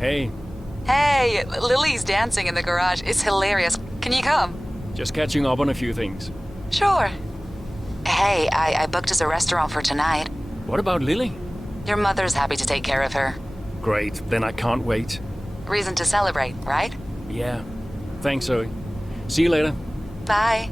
Hey, Hey, Lily's dancing in the garage. It's hilarious. Can you come? just catching up on a few things. Sure. Hey, I booked us a restaurant for tonight. What about Lily? Your mother's happy to take care of her. Great, then I can't wait. Reason to celebrate, right? Yeah. Thanks, Zoe. See you later. Bye.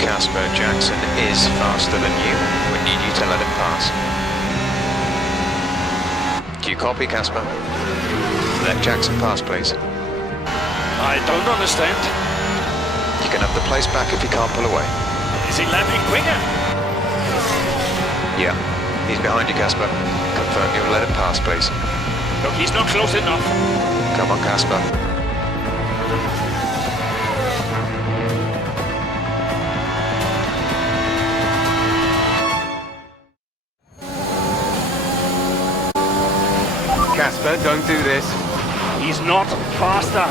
Casper, Jackson is faster than you. We need you to let him pass. Do you copy, Casper? Let Jackson pass, please. I don't understand. You can have the place back if you can't pull away. Is he lapping quicker? Yeah. He's behind you, Casper. Confirm you'll let him pass, please. Look, he's not close enough. Come on, Casper. Casper, don't do this. He's not faster.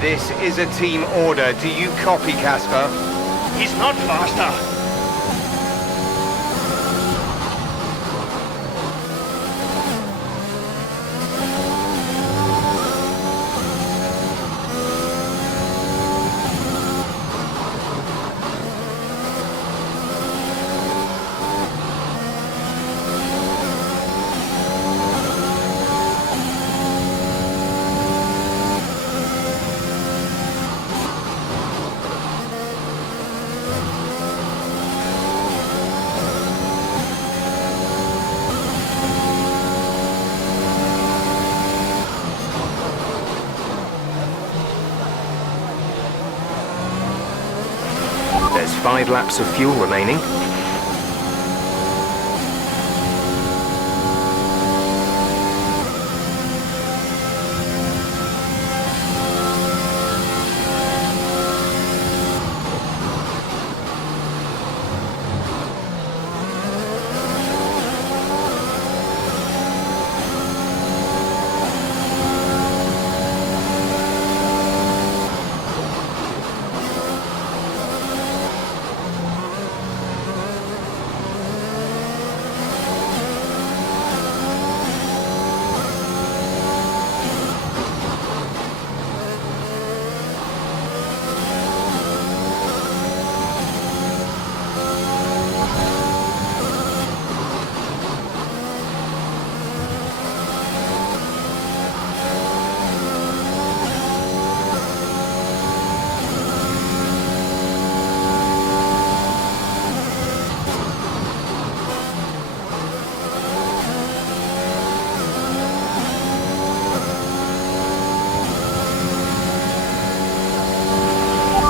This is a team order. Do you copy, Casper? He's not faster. There's 5 laps of fuel remaining.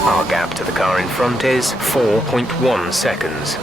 Our gap to the car in front is 4.1 seconds.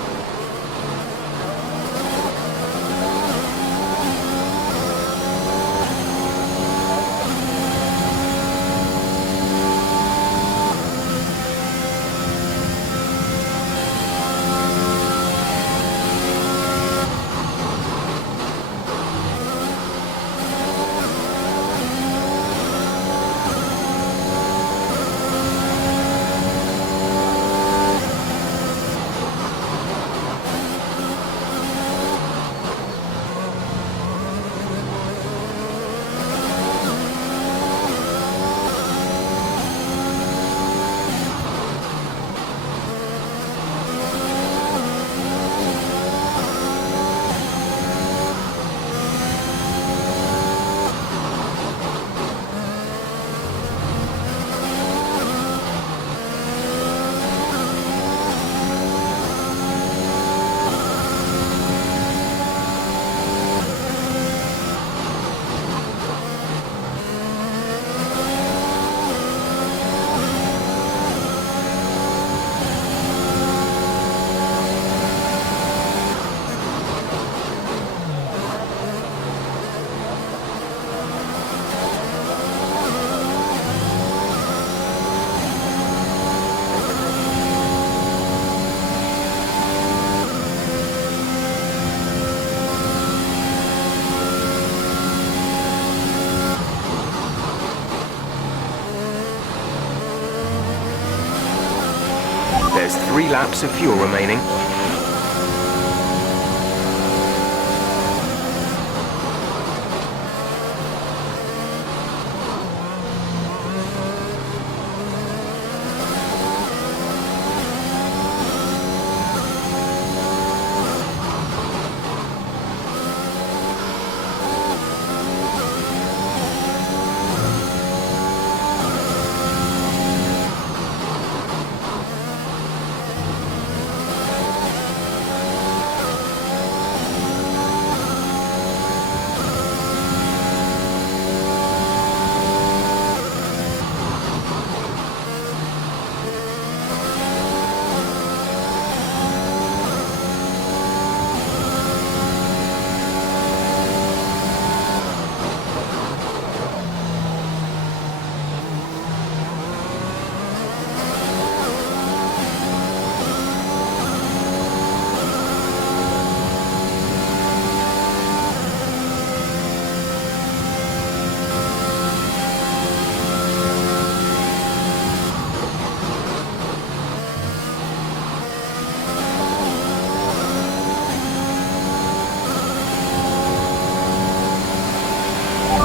There's 3 laps of fuel remaining.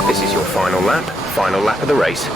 This is your final lap of the race.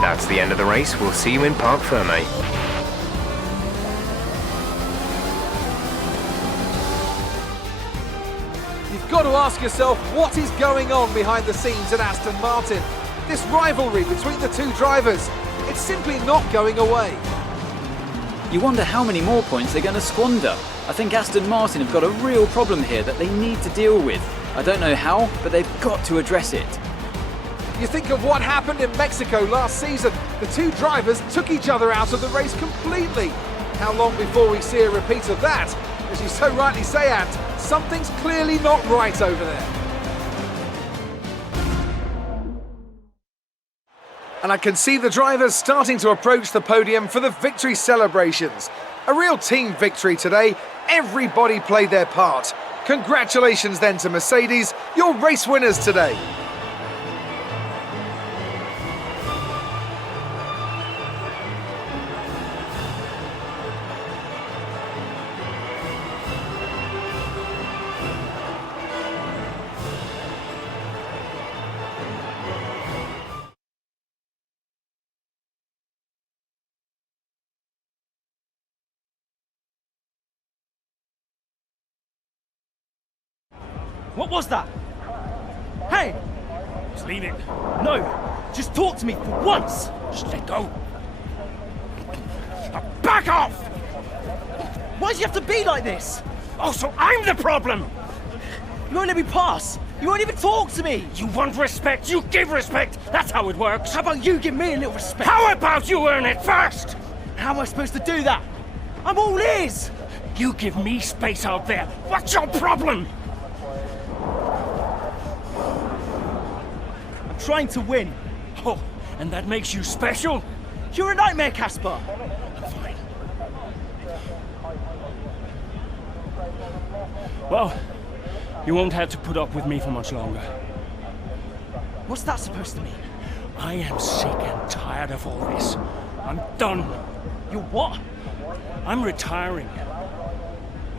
That's the end of the race. We'll see you in Parc Ferme. You've got to ask yourself what is going on behind the scenes at Aston Martin. This rivalry between the two drivers, it's simply not going away. You wonder how many more points they're going to squander. I think Aston Martin have got a real problem here that they need to deal with. I don't know how, but they've got to address it. You think of what happened in Mexico last season. The two drivers took each other out of the race completely. How long before we see a repeat of that? As you so rightly say, Ant, something's clearly not right over there. And I can see the drivers starting to approach the podium for the victory celebrations. A real team victory today. Everybody played their part. Congratulations then to Mercedes, your race winners today. What was that? Hey! Just leave it. No! Just talk to me for once! Just let go. Now back off! Why do you have to be like this? Oh, so I'm the problem! You won't let me pass! You won't even talk to me! You want respect, you give respect! That's how it works! How about you give me a little respect? How about you earn it first? How am I supposed to do that? I'm all ears! You give me space out there. What's your problem? I'm trying to win. Oh, and that makes you special? You're a nightmare, Caspar! I'm fine. Well, you won't have to put up with me for much longer. What's that supposed to mean? I am sick and tired of all this. I'm done. You what? I'm retiring.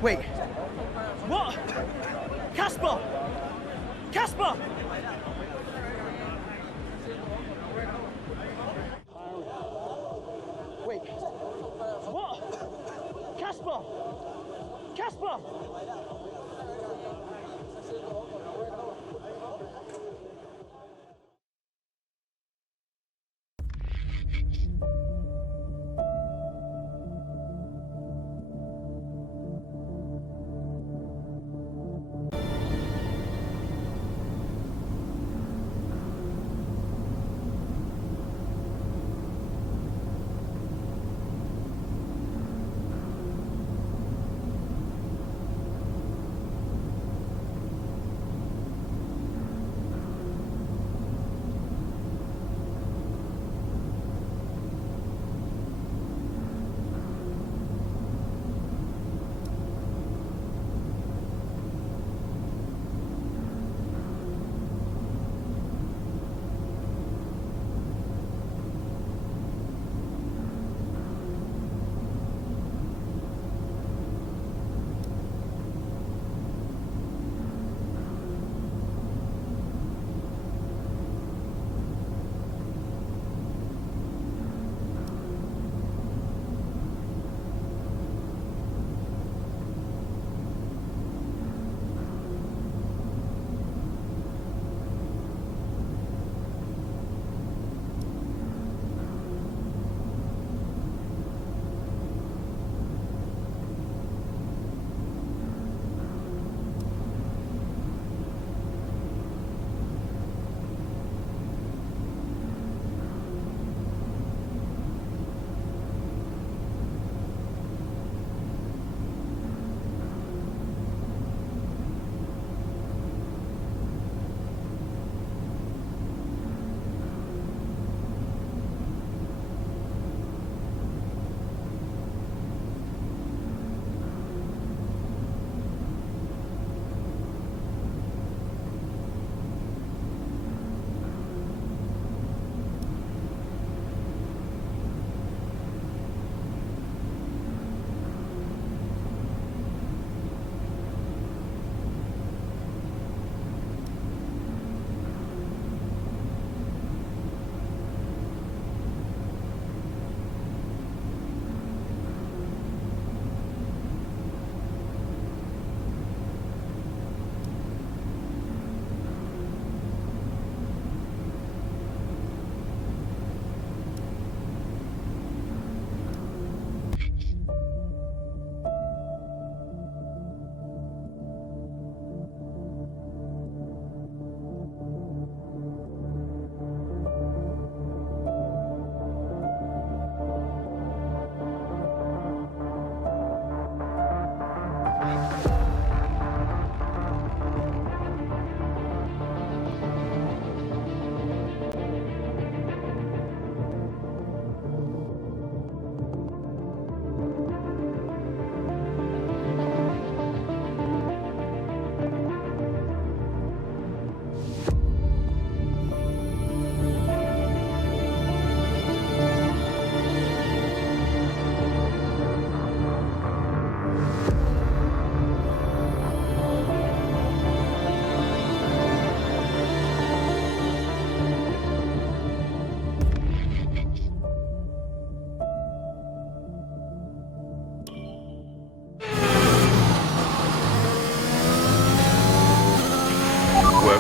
Wait. What? Casper! Casper! Wait. What? Casper! Casper!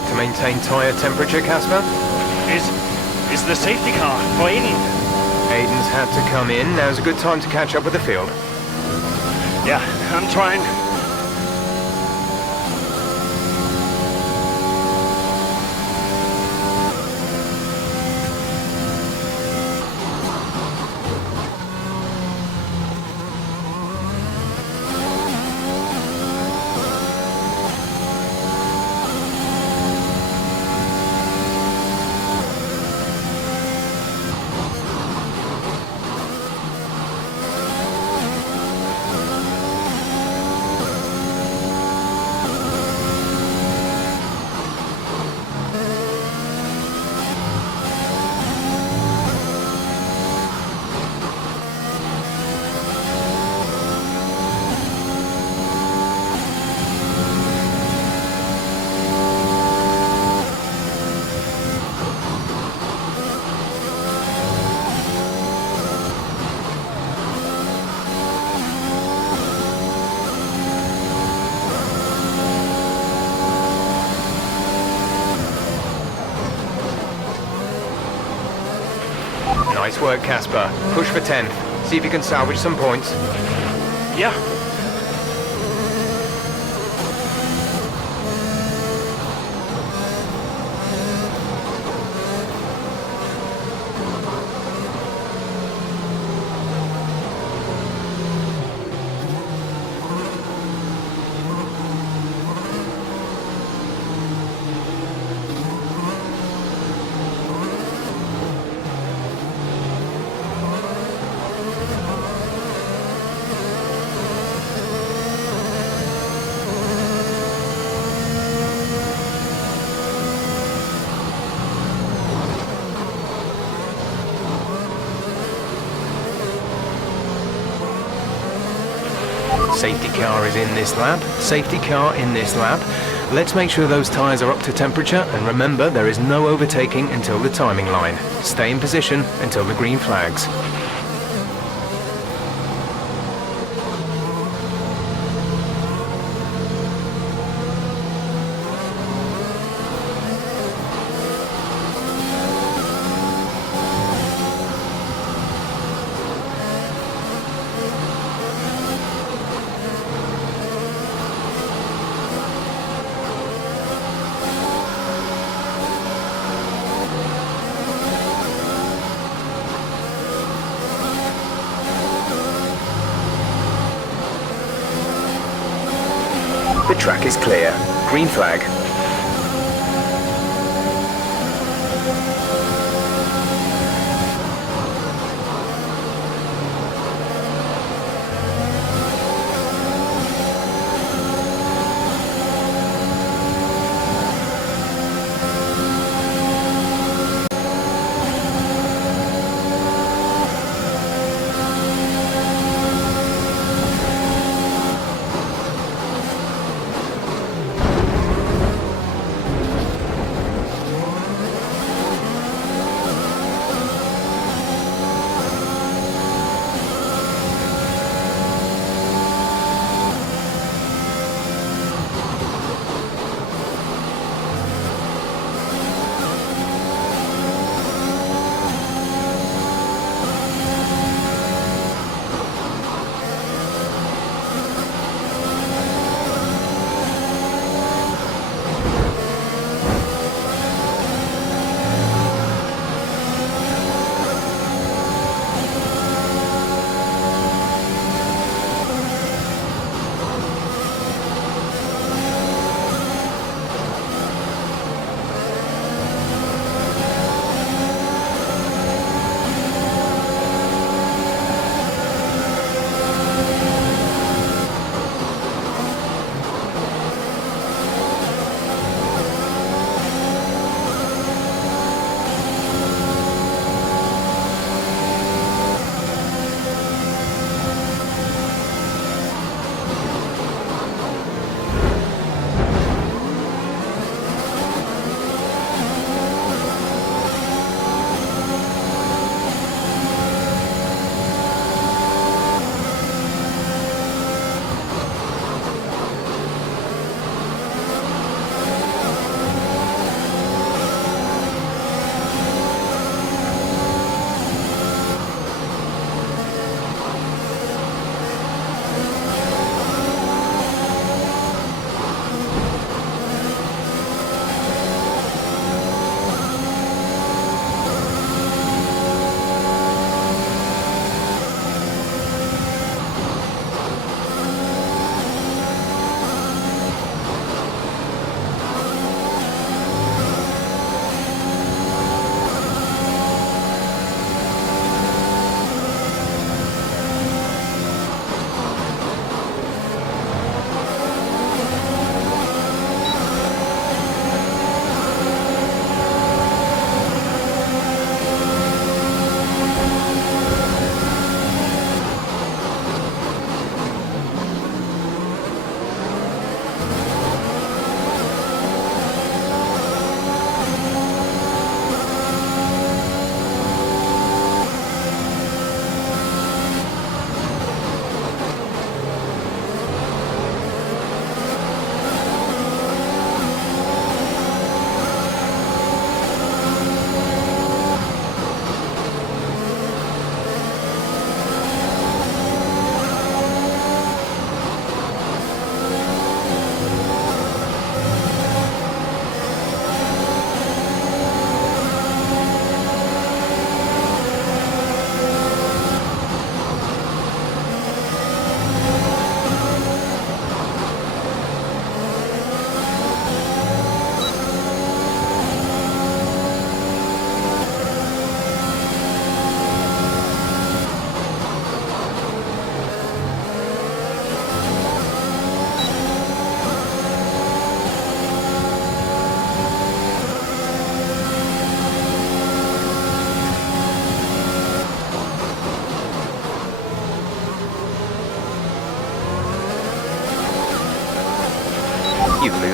To maintain tyre temperature, Casper? Is the safety car for Aiden? Aiden's had to come in. Now's a good time to catch up with the field. Yeah, I'm trying. Nice work, Casper. Push for 10th. See if you can salvage some points. Yeah. Safety car is in this lap. Safety car in this lap. Let's make sure those tyres are up to temperature, and remember there is no overtaking until the timing line. Stay in position until the green flags. The track is clear. Green flag.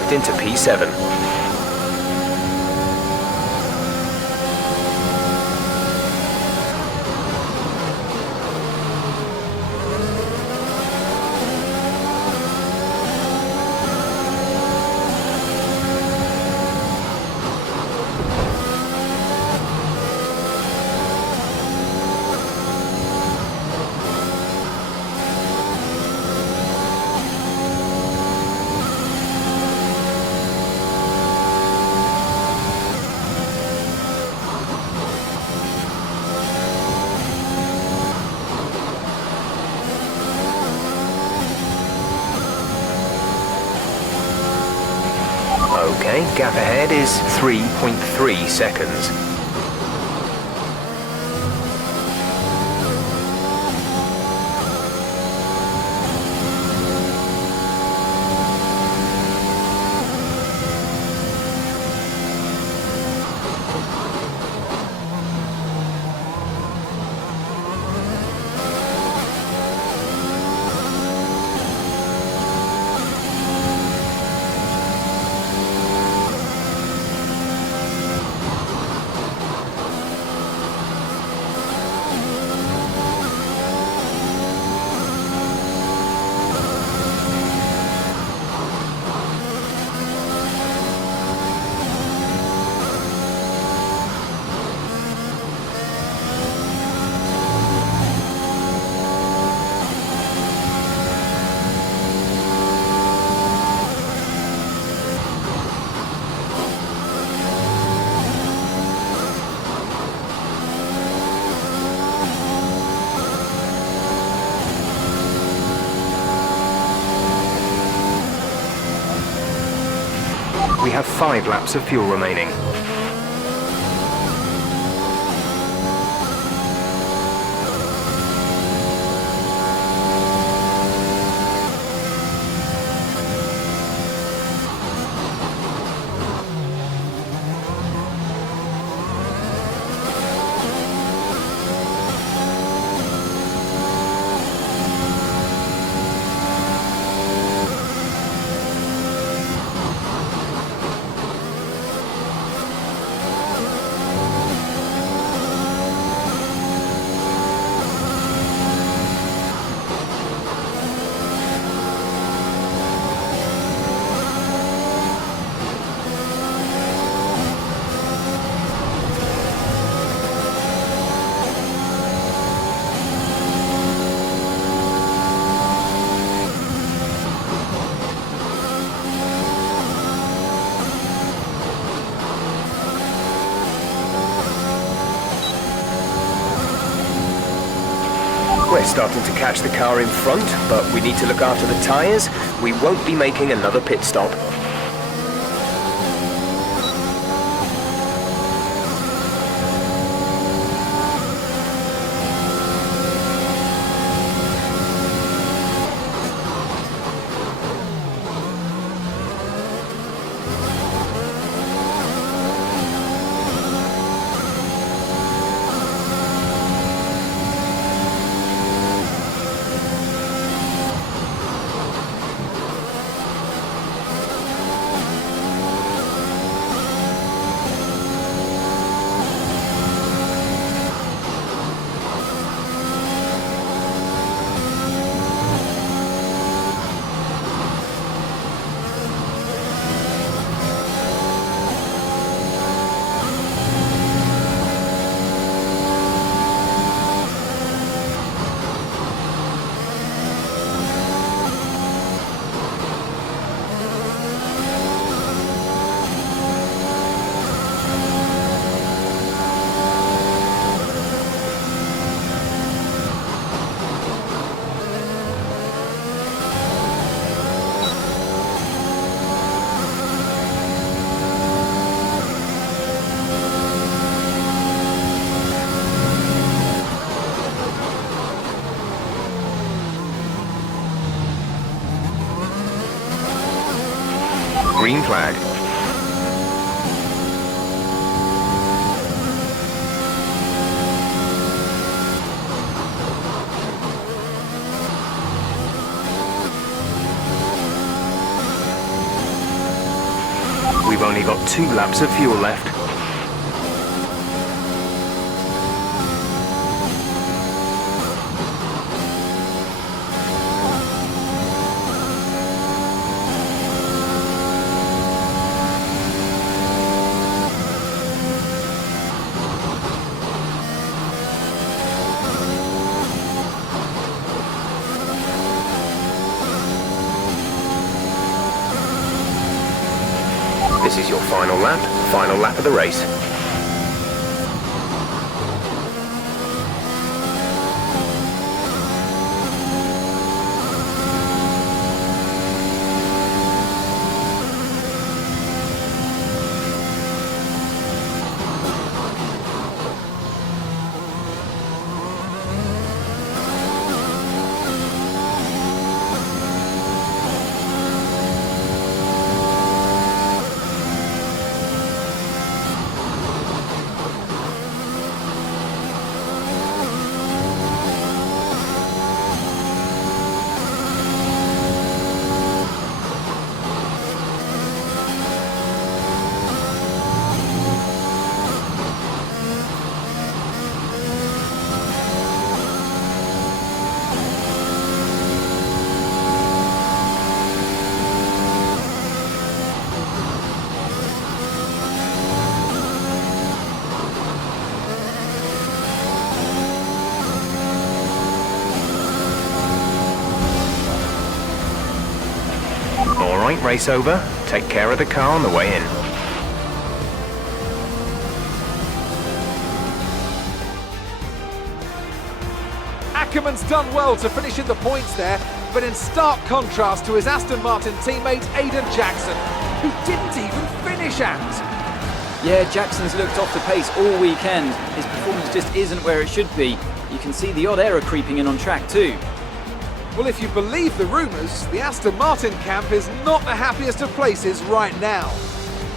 left into P7. Okay, gap ahead is 3.3 seconds. We have 5 laps of fuel remaining. We're starting to catch the car in front, but we need to look after the tyres. We won't be making another pit stop. Green flag. 2 laps of fuel left. This is your final lap of the race. Alright, race over. Take care of the car on the way in. Ackerman's done well to finish in the points there, but in stark contrast to his Aston Martin teammate Aiden Jackson, who didn't even finish Ant. Yeah, Jackson's looked off the pace all weekend. His performance just isn't where it should be. You can see the odd error creeping in on track too. Well, if you believe the rumours, the Aston Martin camp is not the happiest of places right now.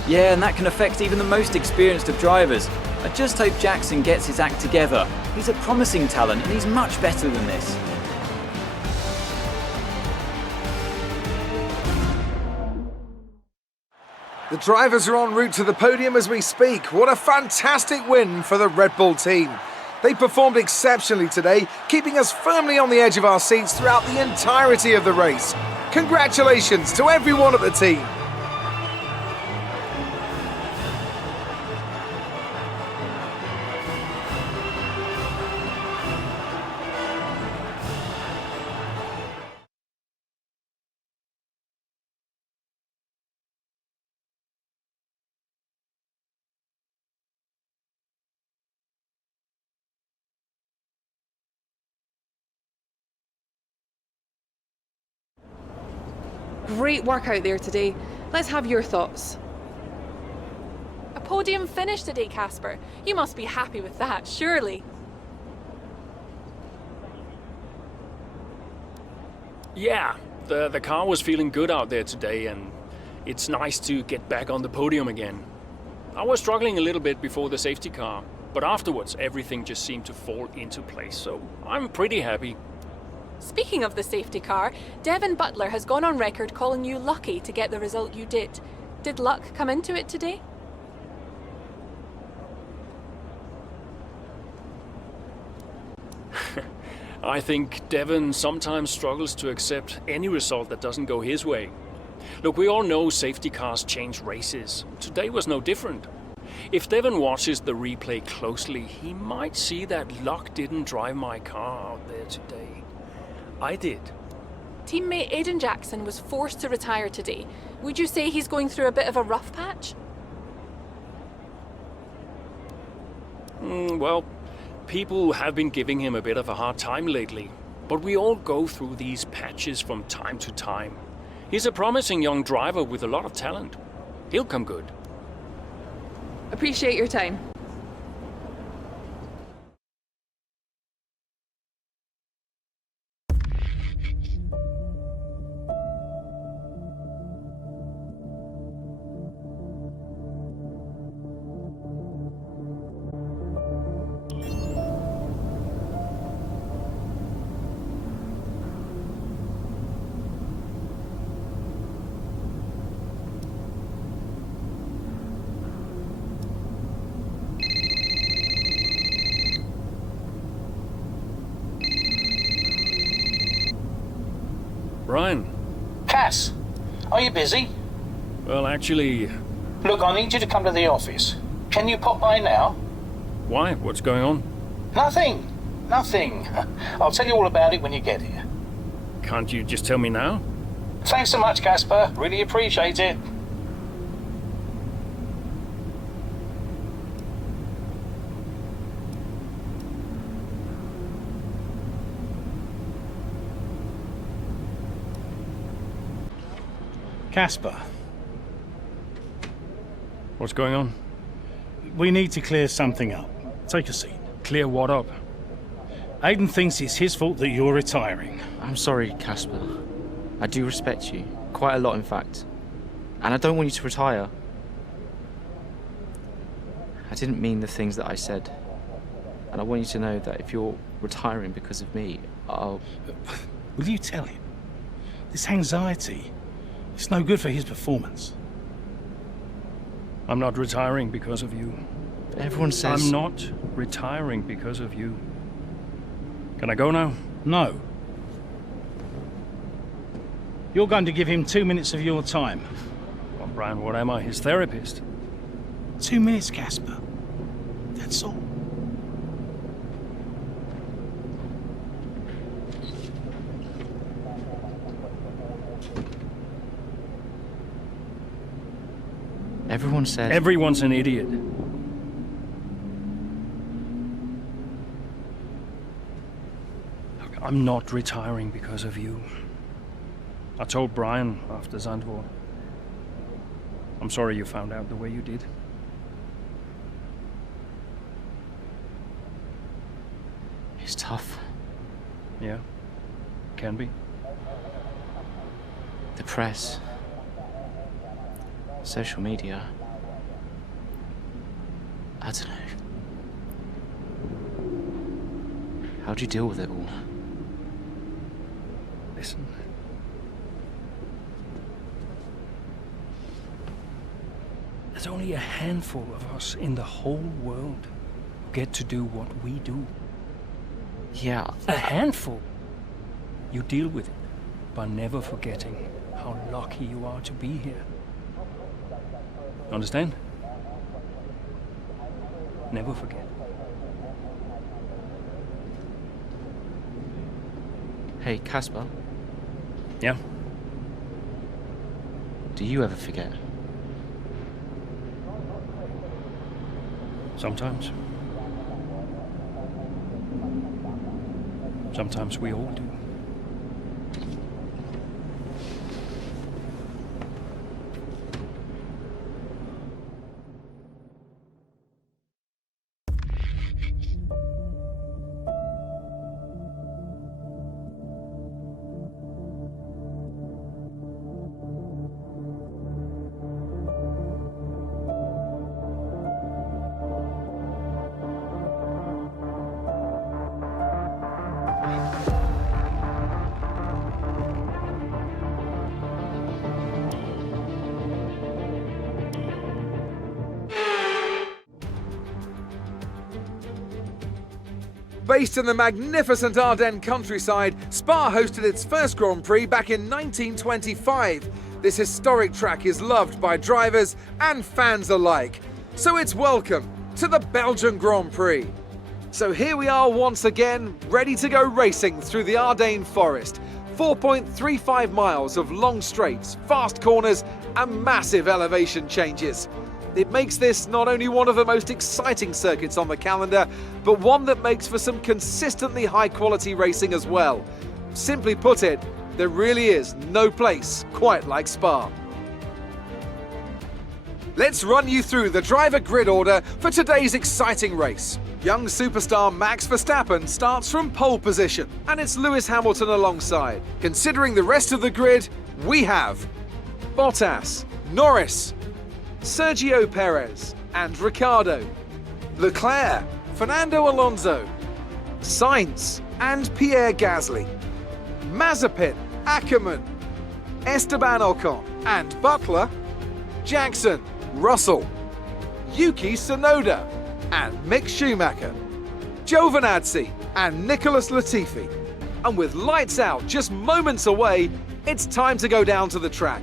Yeah, and that can affect even the most experienced of drivers. I just hope Jackson gets his act together. He's a promising talent and he's much better than this. The drivers are en route to the podium as we speak. What a fantastic win for the Red Bull team. They performed exceptionally today, keeping us firmly on the edge of our seats throughout the entirety of the race. Congratulations to everyone at the team. Great work out there today. Let's have your thoughts. A podium finish today, Casper. You must be happy with that, surely. Yeah, the car was feeling good out there today, and it's nice to get back on the podium again. I was struggling a little bit before the safety car, but afterwards everything just seemed to fall into place, so I'm pretty happy. Speaking of the safety car, Devin Butler has gone on record calling you lucky to get the result you did. Did luck come into it today? I think Devin sometimes struggles to accept any result that doesn't go his way. Look, we all know safety cars change races. Today was no different. If Devin watches the replay closely, he might see that luck didn't drive my car out there today. I did. Teammate Aiden Jackson was forced to retire today. Would you say he's going through a bit of a rough patch? Well, people have been giving him a bit of a hard time lately, but we all go through these patches from time to time. He's a promising young driver with a lot of talent. He'll come good. Appreciate your time. Brian. Cass, are you busy? Well, actually... Look, I need you to come to the office. Can you pop by now? Why? What's going on? Nothing. I'll tell you all about it when you get here. Can't you just tell me now? Thanks so much, Casper. Really appreciate it. Casper, What's going on? we need to clear something up. Take a seat. Clear what up? Aiden thinks it's his fault that you're retiring. I'm sorry, Casper. I do respect you. Quite a lot, in fact. And I don't want you to retire. I didn't mean the things that I said. And I want you to know that if you're retiring because of me, I'll... Will you tell him? This anxiety, it's no good for his performance. I'm not retiring because of you. Everyone says... I'm not retiring because of you. Can I go now? No. You're going to give him 2 minutes of your time. Well, Brian, what am I? His therapist? 2 minutes, Casper. That's all. Everyone says... Everyone's an idiot. Look, I'm not retiring because of you. I told Brian after Zandvoort. I'm sorry you found out the way you did. It's tough. Yeah, can be. The press. Social media. I don't know. How do you deal with it all? Listen. There's only a handful of us in the whole world who get to do what we do. Yeah. A handful. You deal with it by never forgetting how lucky you are to be here. Understand? Never forget. Hey, Casper. Yeah? Do you ever forget? Sometimes. Sometimes we all do. Based in the magnificent Ardennes countryside, Spa hosted its first Grand Prix back in 1925. This historic track is loved by drivers and fans alike. So it's welcome to the Belgian Grand Prix. So here we are once again, ready to go racing through the Ardennes forest. 4.35 miles of long straights, fast corners and massive elevation changes. It makes this not only one of the most exciting circuits on the calendar, but one that makes for some consistently high-quality racing as well. Simply put it, there really is no place quite like Spa. Let's run you through the driver grid order for today's exciting race. Young superstar Max Verstappen starts from pole position, and it's Lewis Hamilton alongside. Considering the rest of the grid, we have Bottas, Norris, Sergio Perez and Ricciardo, Leclerc, Fernando Alonso, Sainz and Pierre Gasly, Mazepin, Ackermann, Esteban Ocon and Butler, Jackson, Russell, Yuki Tsunoda and Mick Schumacher, Giovinazzi and Nicholas Latifi. And with lights out just moments away, It's time to go down to the track.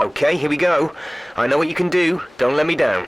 Okay, here we go. I know what you can do. Don't let me down.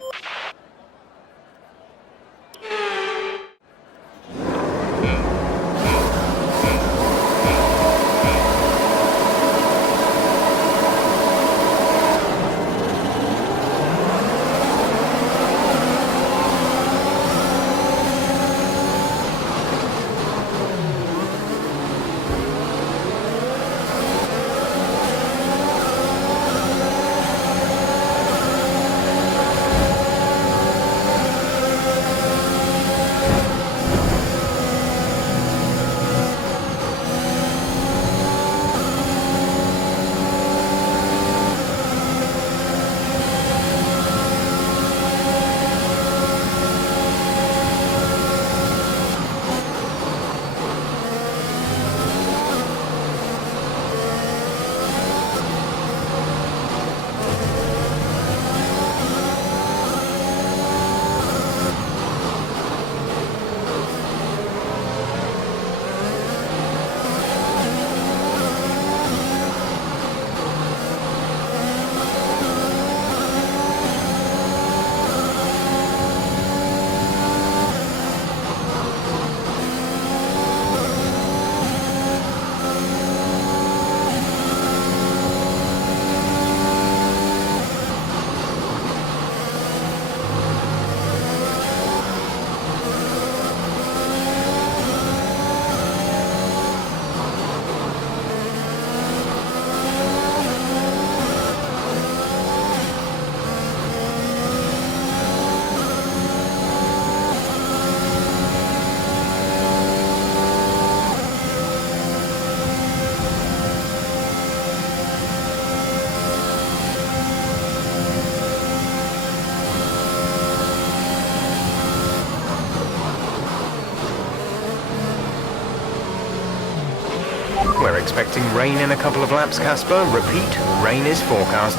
We're expecting rain in a couple of laps, Casper. Repeat, rain is forecast.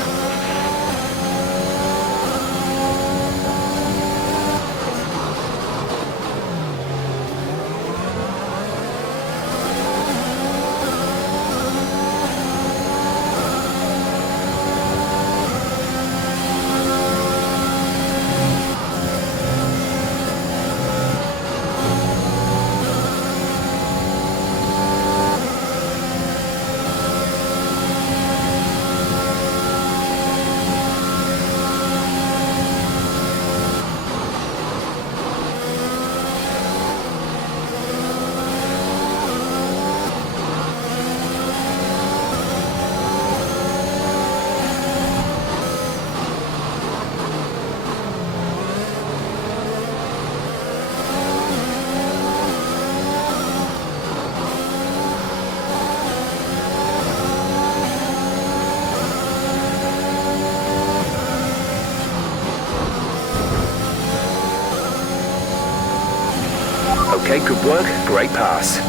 Okay, good work. Great pass.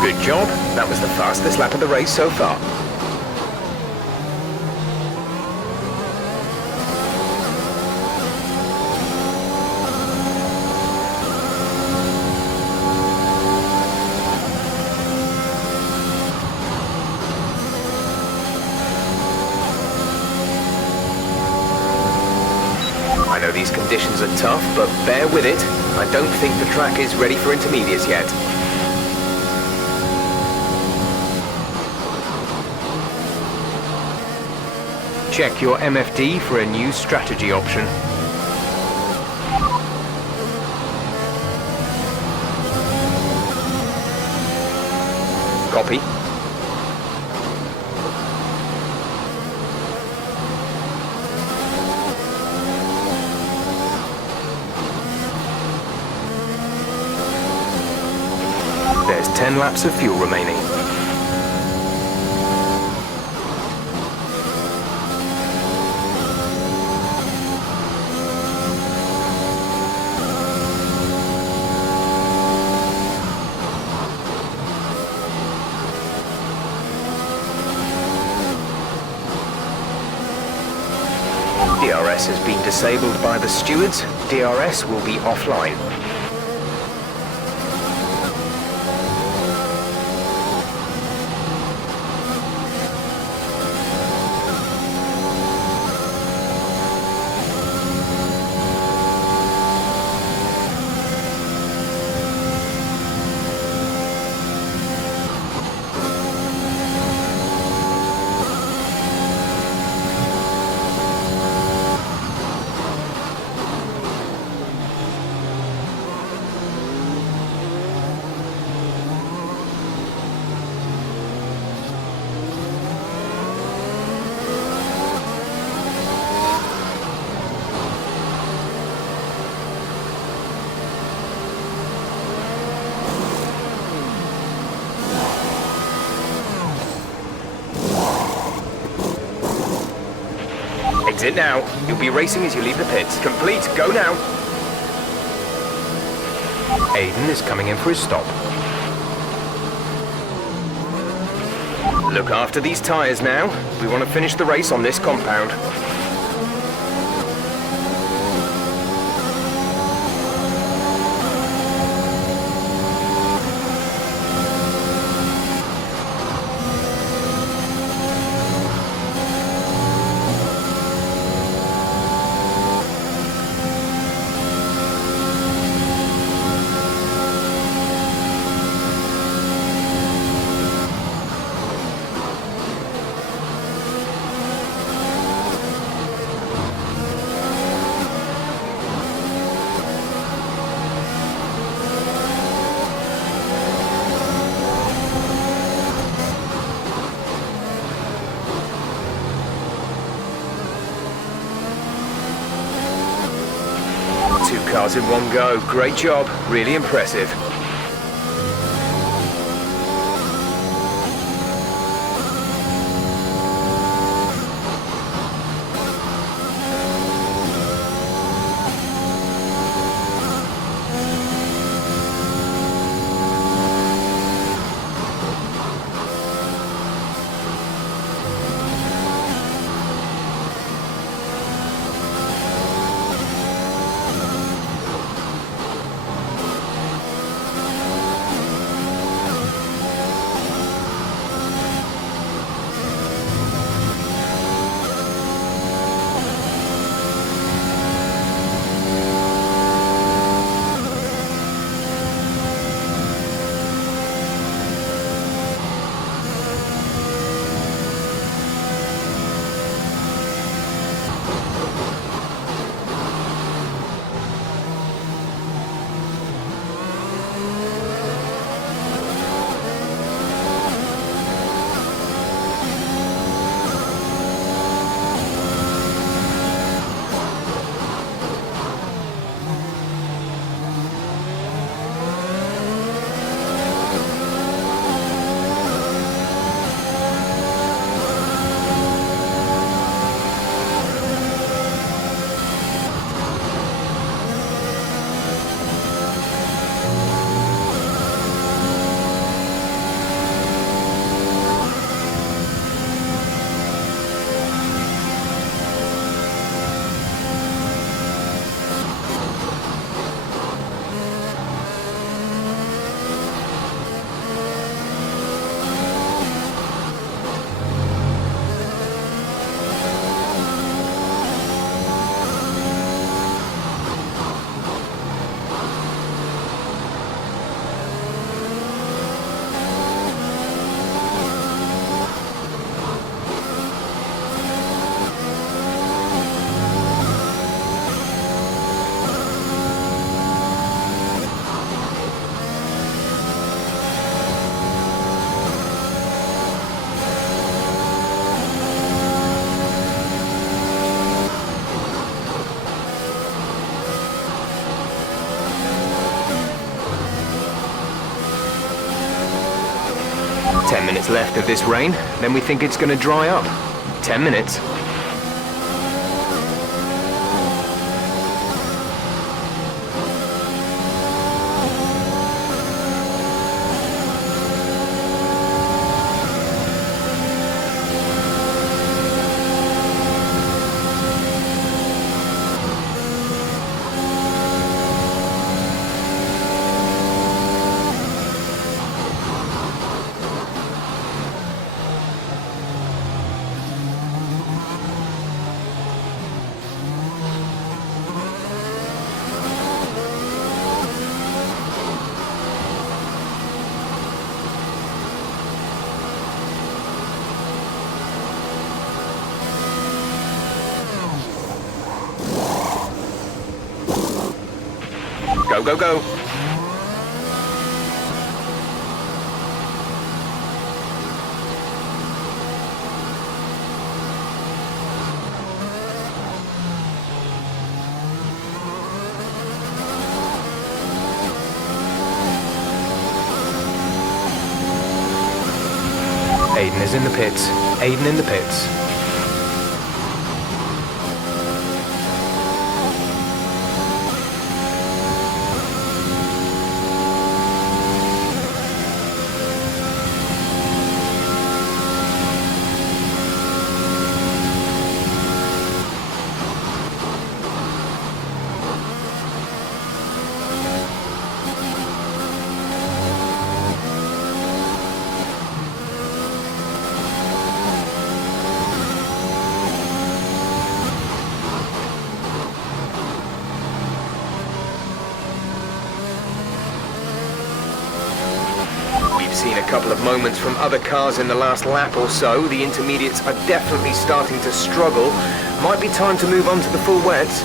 Good job. That was the fastest lap of the race so far. I know these conditions are tough, but bear with it. I don't think the track is ready for intermediates yet. Check your MFD for a new strategy option. Copy. There's 10 laps of fuel remaining. DRS has been disabled by the stewards. DRS will be offline. Exit now. You'll be racing as you leave the pits. Complete. Go now. Aiden is coming in for his stop. Look after these tyres now. We want to finish the race on this compound. Two cars in one go. Great job. Really impressive. minutes left of this rain, then we think it's going to dry up. 10 minutes. Go, go, go. Aiden is in the pits. Aiden in the pits. Seen a couple of moments from other cars in the last lap or so. The intermediates are definitely starting to struggle. Might be time to move on to the full wets.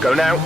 Go now.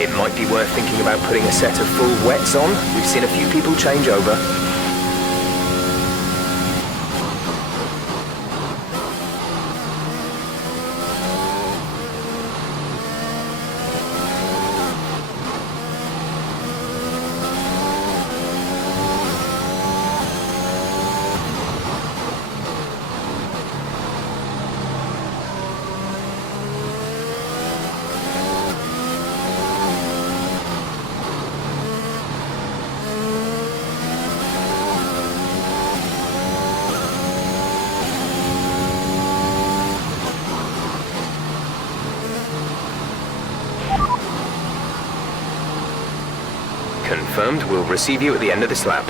It might be worth thinking about putting a set of full wets on. We've seen a few people change over. Confirmed. We'll receive you at the end of this lap.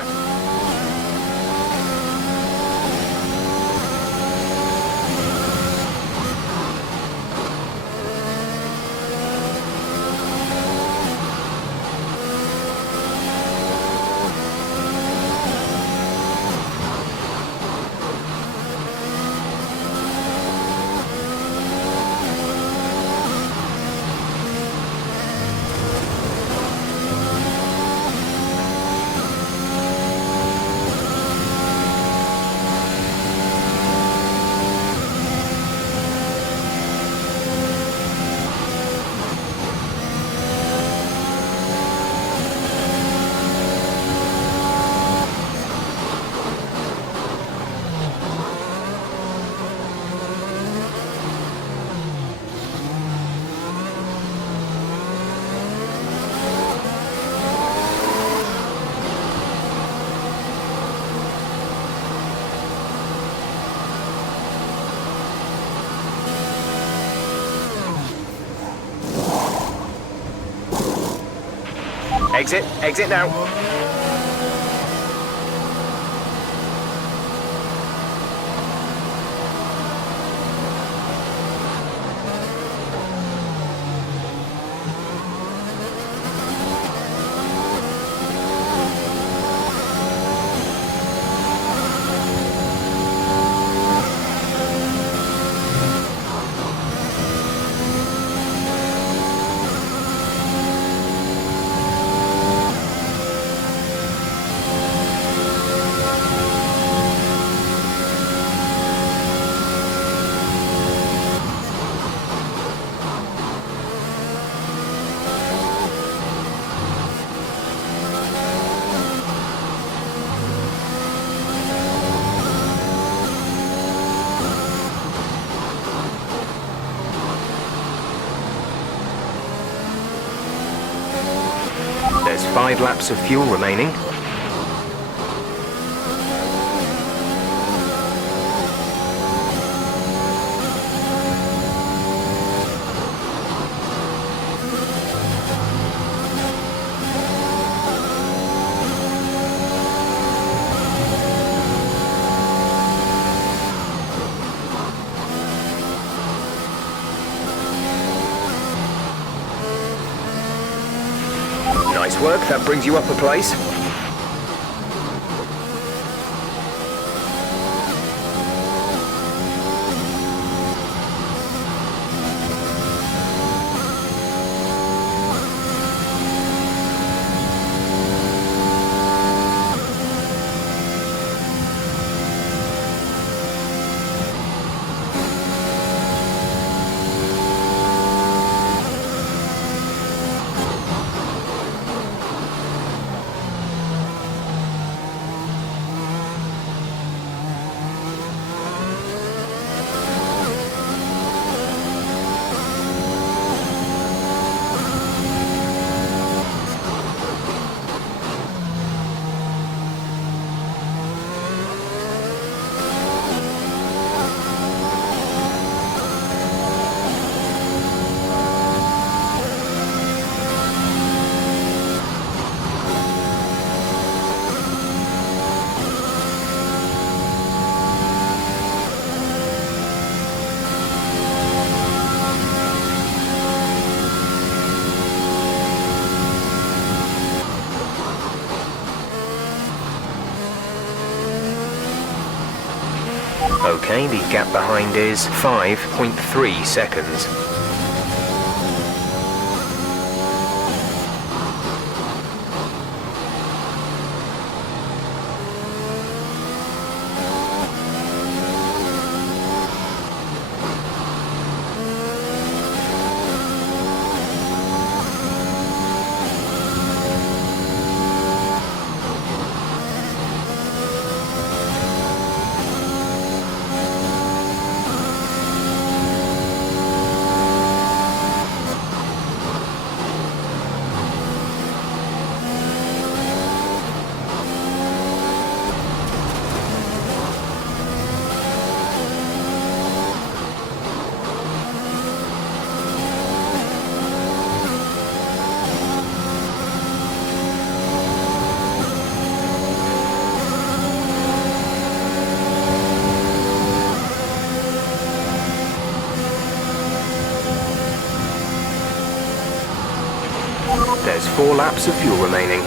Exit. Exit now. There's 5 laps of fuel remaining. Nice work, that brings you up a place. Okay, the gap behind is 5.3 seconds. There's 4 laps of fuel remaining.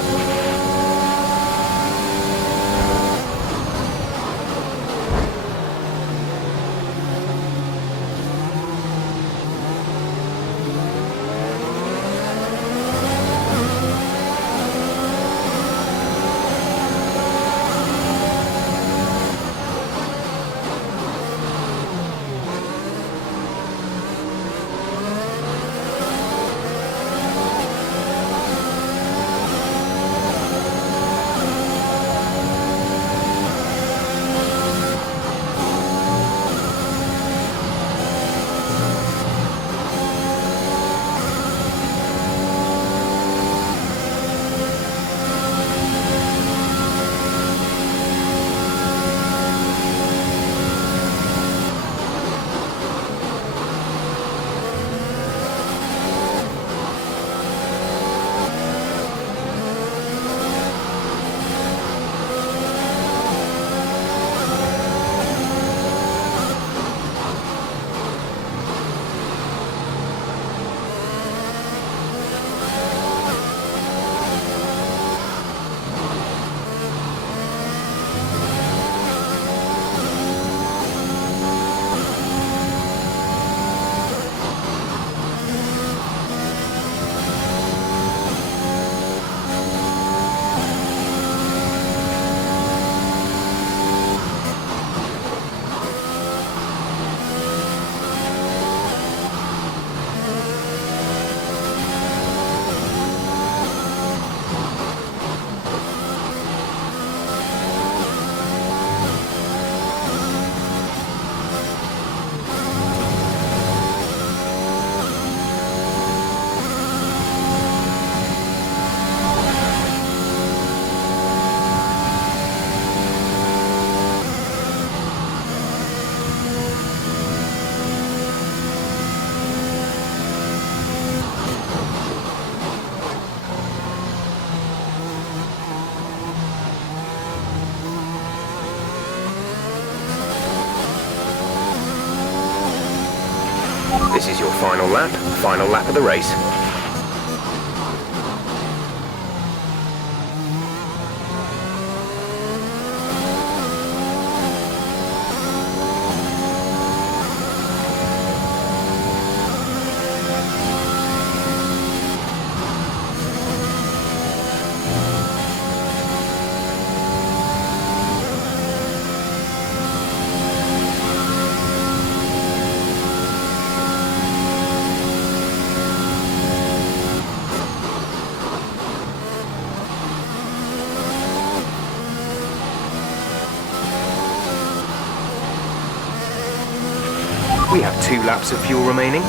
This is your final lap of the race. We have 2 laps of fuel remaining.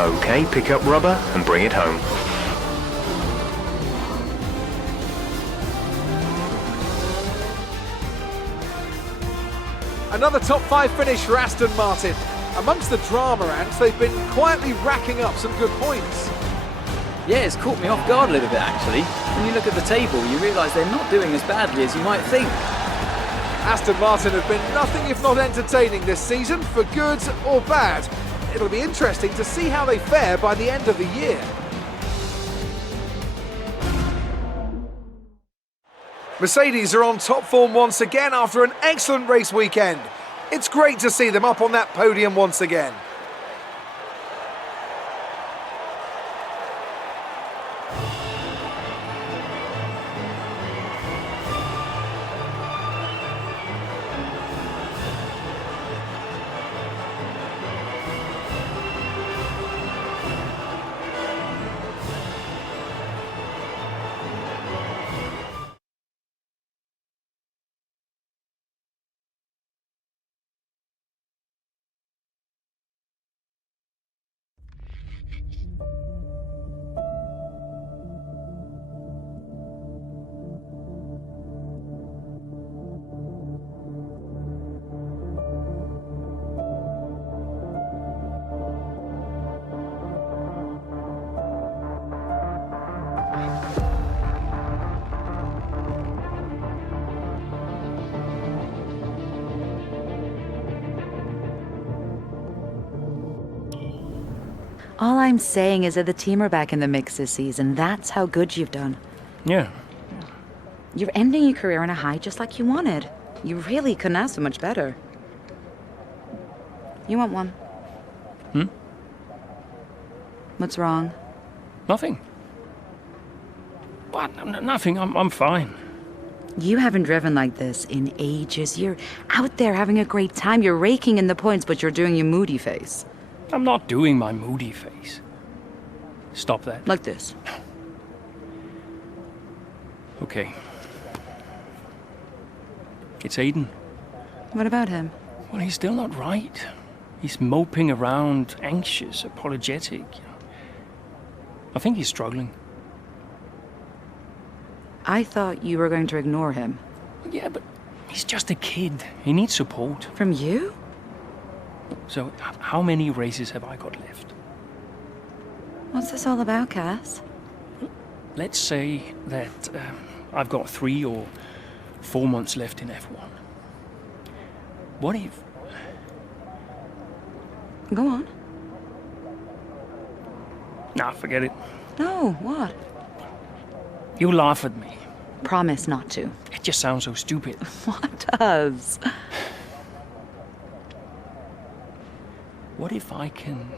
Okay, pick up rubber and bring it home. Another top 5 finish for Aston Martin. Amongst the drama, and they've been quietly racking up some good points. Yeah, it's caught me off guard a little bit actually. When you look at the table, you realise they're not doing as badly as you might think. Aston Martin have been nothing if not entertaining this season, for good or bad. It'll be interesting to see how they fare by the end of the year. Mercedes are on top form once again after an excellent race weekend. It's great to see them up on that podium once again. All I'm saying is that the team are back in the mix this season. That's how good you've done. Yeah. You're ending your career on a high just like you wanted. You really couldn't ask for much better. You want one? Hmm? What's wrong? Nothing. What? Nothing. I'm fine. You haven't driven like this in ages. You're out there having a great time. You're raking in the points, but you're doing your moody face. I'm not doing my moody face. Stop that. Like this. Okay. It's Aiden. What about him? Well, he's still not right. He's moping around, anxious, apologetic. I think he's struggling. I thought you were going to ignore him. Yeah, but he's just a kid. He needs support. From you? So, how many races have I got left? What's this all about, Cass? Let's say that I've got 3 or 4 months left in F1. What if... Go on. Nah, forget it. No, what? You laugh at me. Promise not to. It just sounds so stupid. What does? What if I can...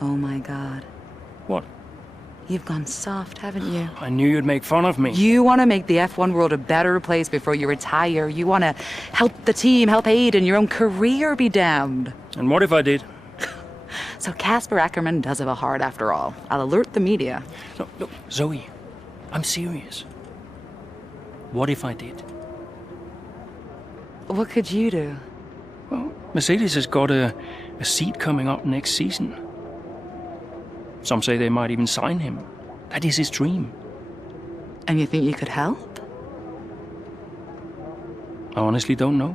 Oh my God. What? You've gone soft, haven't you? I knew you'd make fun of me. You want to make the F1 world a better place before you retire. You want to help the team, help Aiden, your own career be damned. And what if I did? So Casper Ackerman does have a heart after all. I'll alert the media. Look, Zoe, I'm serious. What if I did? What could you do? Well, Mercedes has got a seat coming up next season. Some say they might even sign him. That is his dream. And you think you could help? I honestly don't know.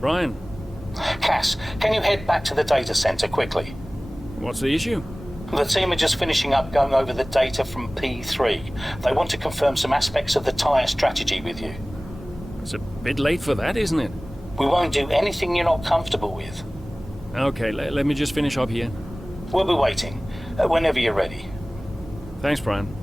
Brian. Cass, can you head back to the data center quickly? What's the issue? The team are just finishing up going over the data from P3. They want to confirm some aspects of the tyre strategy with you. It's a bit late for that, isn't it? We won't do anything you're not comfortable with. Okay, let me just finish up here. We'll be waiting, whenever you're ready. Thanks, Brian.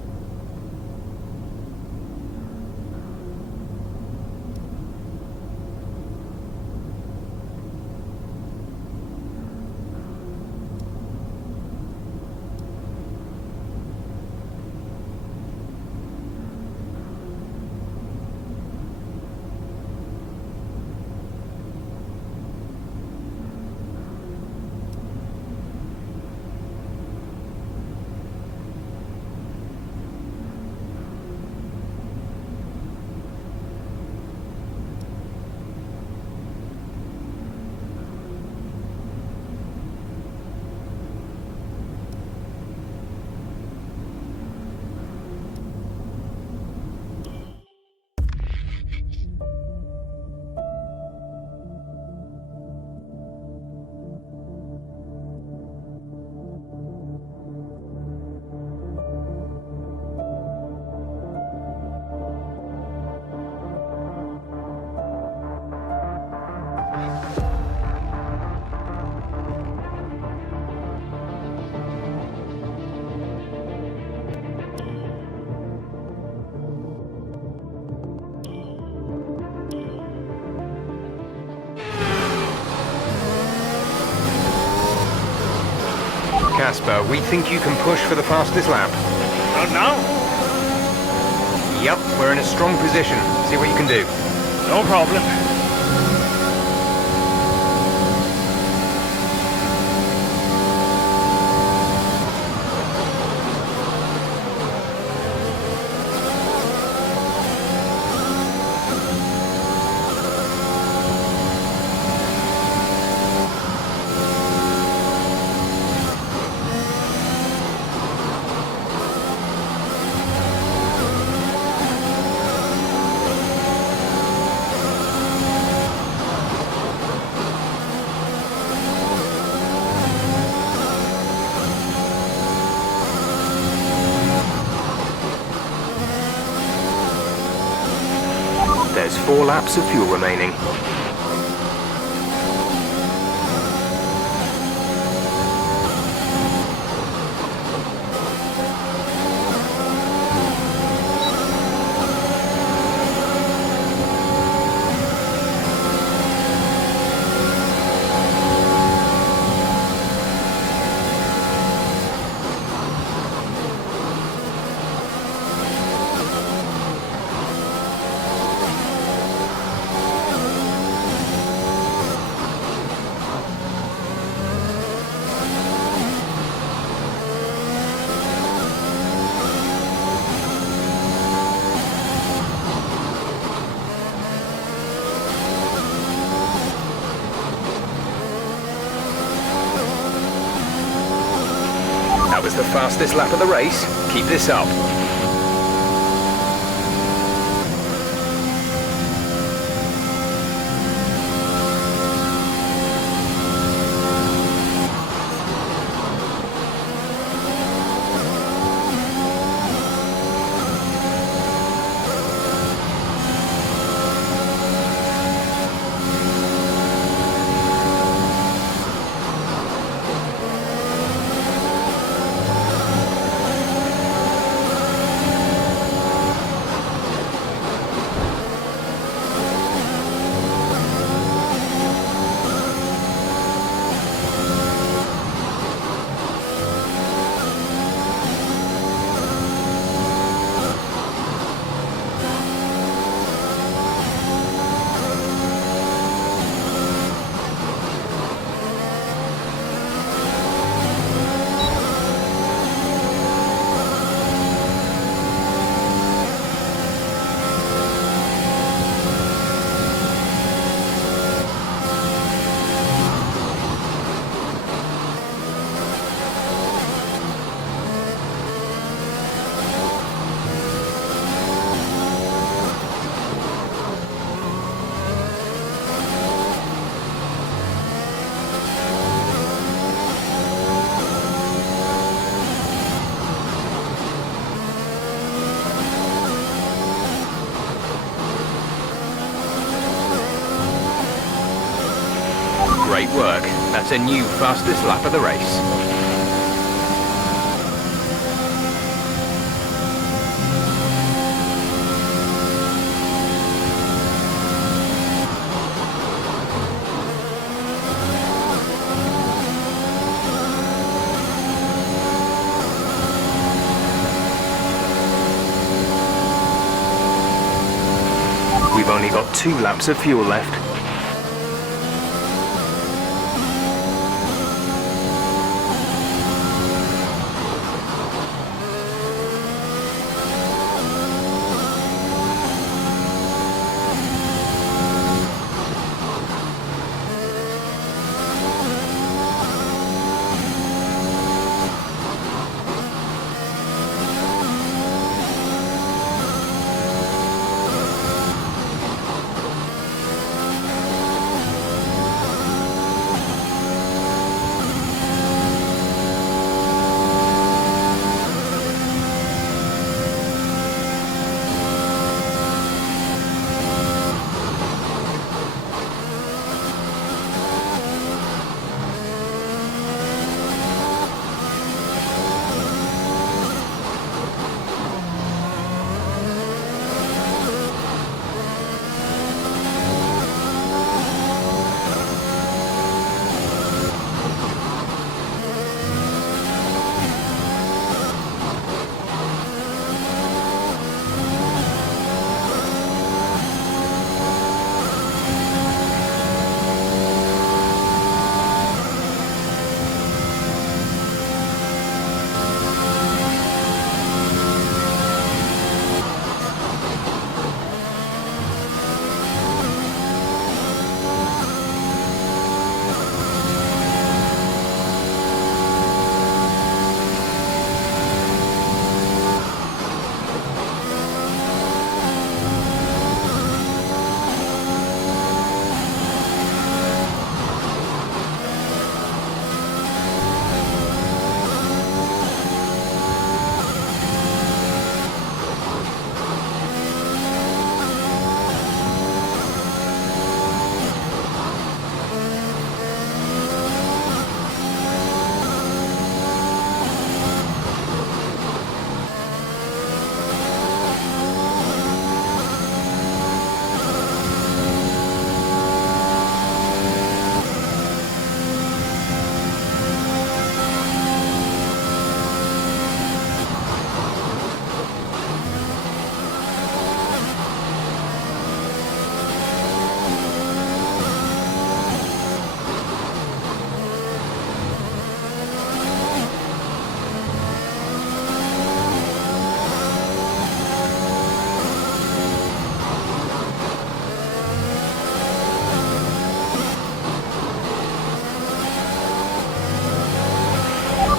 Casper, we think you can push for the fastest lap. Not now? Yep, we're in a strong position. See what you can do. No problem. There's 4 laps of fuel remaining. That was the fastest lap of the race. Keep this up. Great work. That's a new fastest lap of the race. We've only got 2 laps of fuel left.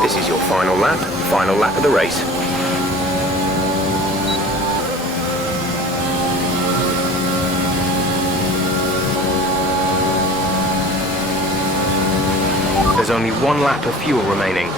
This is your final lap of the race. There's only 1 lap of fuel remaining.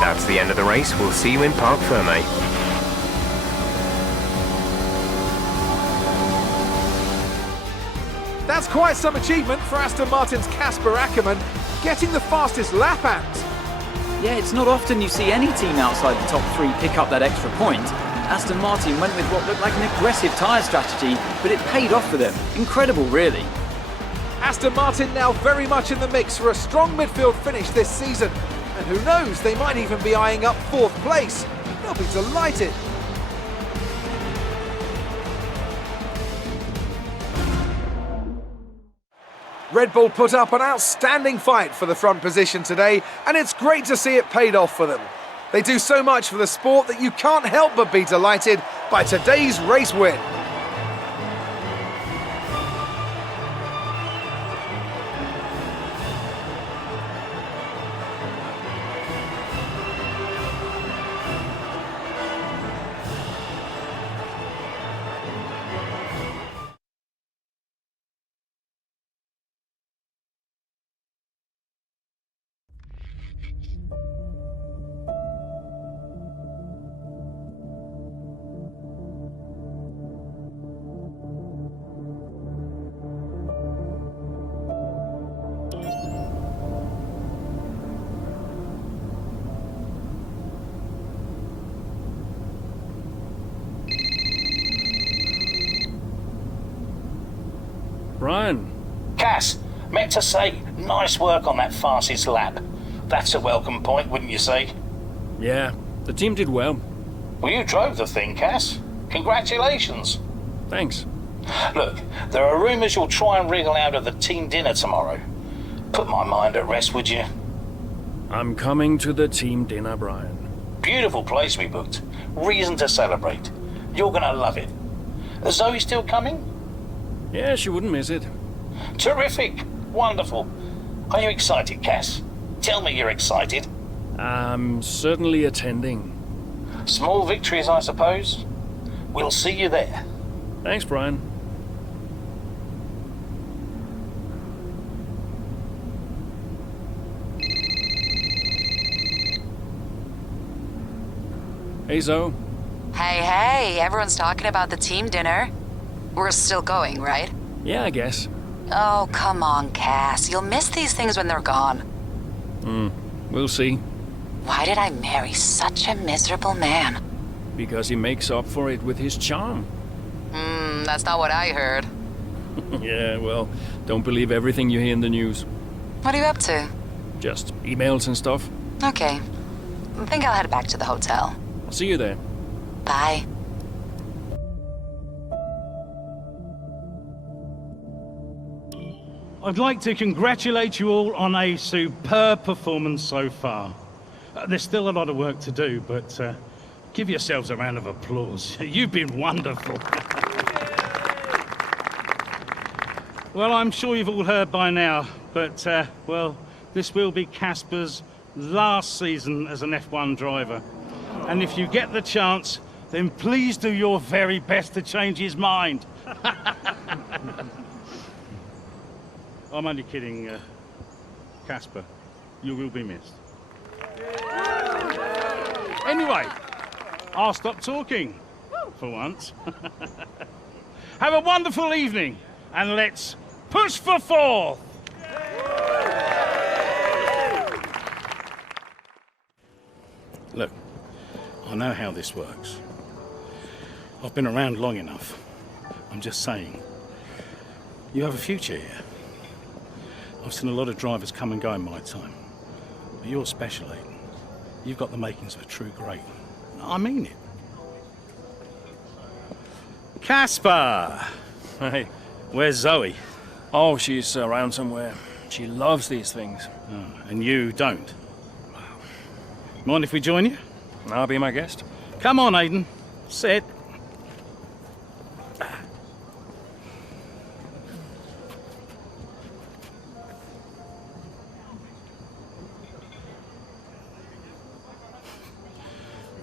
That's the end of the race. We'll see you in Parc Fermé. That's quite some achievement for Aston Martin's Casper Ackermann, getting the fastest lap out. Yeah, it's not often you see any team outside the top 3 pick up that extra point. Aston Martin went with what looked like an aggressive tyre strategy, but it paid off for them. Incredible, really. Aston Martin now very much in the mix for a strong midfield finish this season. And who knows, they might even be eyeing up 4th place. They'll be delighted. Red Bull put up an outstanding fight for the front position today, and it's great to see it paid off for them. They do so much for the sport that you can't help but be delighted by today's race win. Brian. Cass, meant to say, nice work on that fastest lap. That's a welcome point, wouldn't you say? Yeah, the team did well. Well, you drove the thing, Cass. Congratulations. Thanks. Look, there are rumours you'll try and wriggle out of the team dinner tomorrow. Put my mind at rest, would you? I'm coming to the team dinner, Brian. Beautiful place we booked. Reason to celebrate. You're gonna love it. Is Zoe still coming? Yeah, she wouldn't miss it. Terrific. Wonderful. Are you excited, Cass? Tell me you're excited. I'm certainly attending. Small victories, I suppose. We'll see you there. Thanks, Brian. Hey, Zoe. Hey, everyone's talking about the team dinner. We're still going, right? Yeah, I guess. Oh, come on, Cass. You'll miss these things when they're gone. We'll see. Why did I marry such a miserable man? Because he makes up for it with his charm. That's not what I heard. Yeah, well, don't believe everything you hear in the news. What are you up to? Just emails and stuff. Okay. I think I'll head back to the hotel. I'll see you there. Bye. I'd like to congratulate you all on a superb performance so far. There's still a lot of work to do, but Give yourselves a round of applause. You've been wonderful. Well, I'm sure you've all heard by now, but, well, this will be Casper's last season as an F1 driver. And if you get the chance, then please do your very best to change his mind. I'm only kidding, Casper. You will be missed. Anyway, I'll stop talking, for once. Have a wonderful evening, and let's push for fourth! Look, I know how this works. I've been around long enough. I'm just saying, you have a future here. I've seen a lot of drivers come and go in my time. But you're special, Aiden. You've got the makings of a true great. I mean it. Casper! Hey. Where's Zoe? Oh, she's around somewhere. She loves these things. Oh, and you don't? Mind if we join you? I'll be my guest. Come on, Aiden. Sit.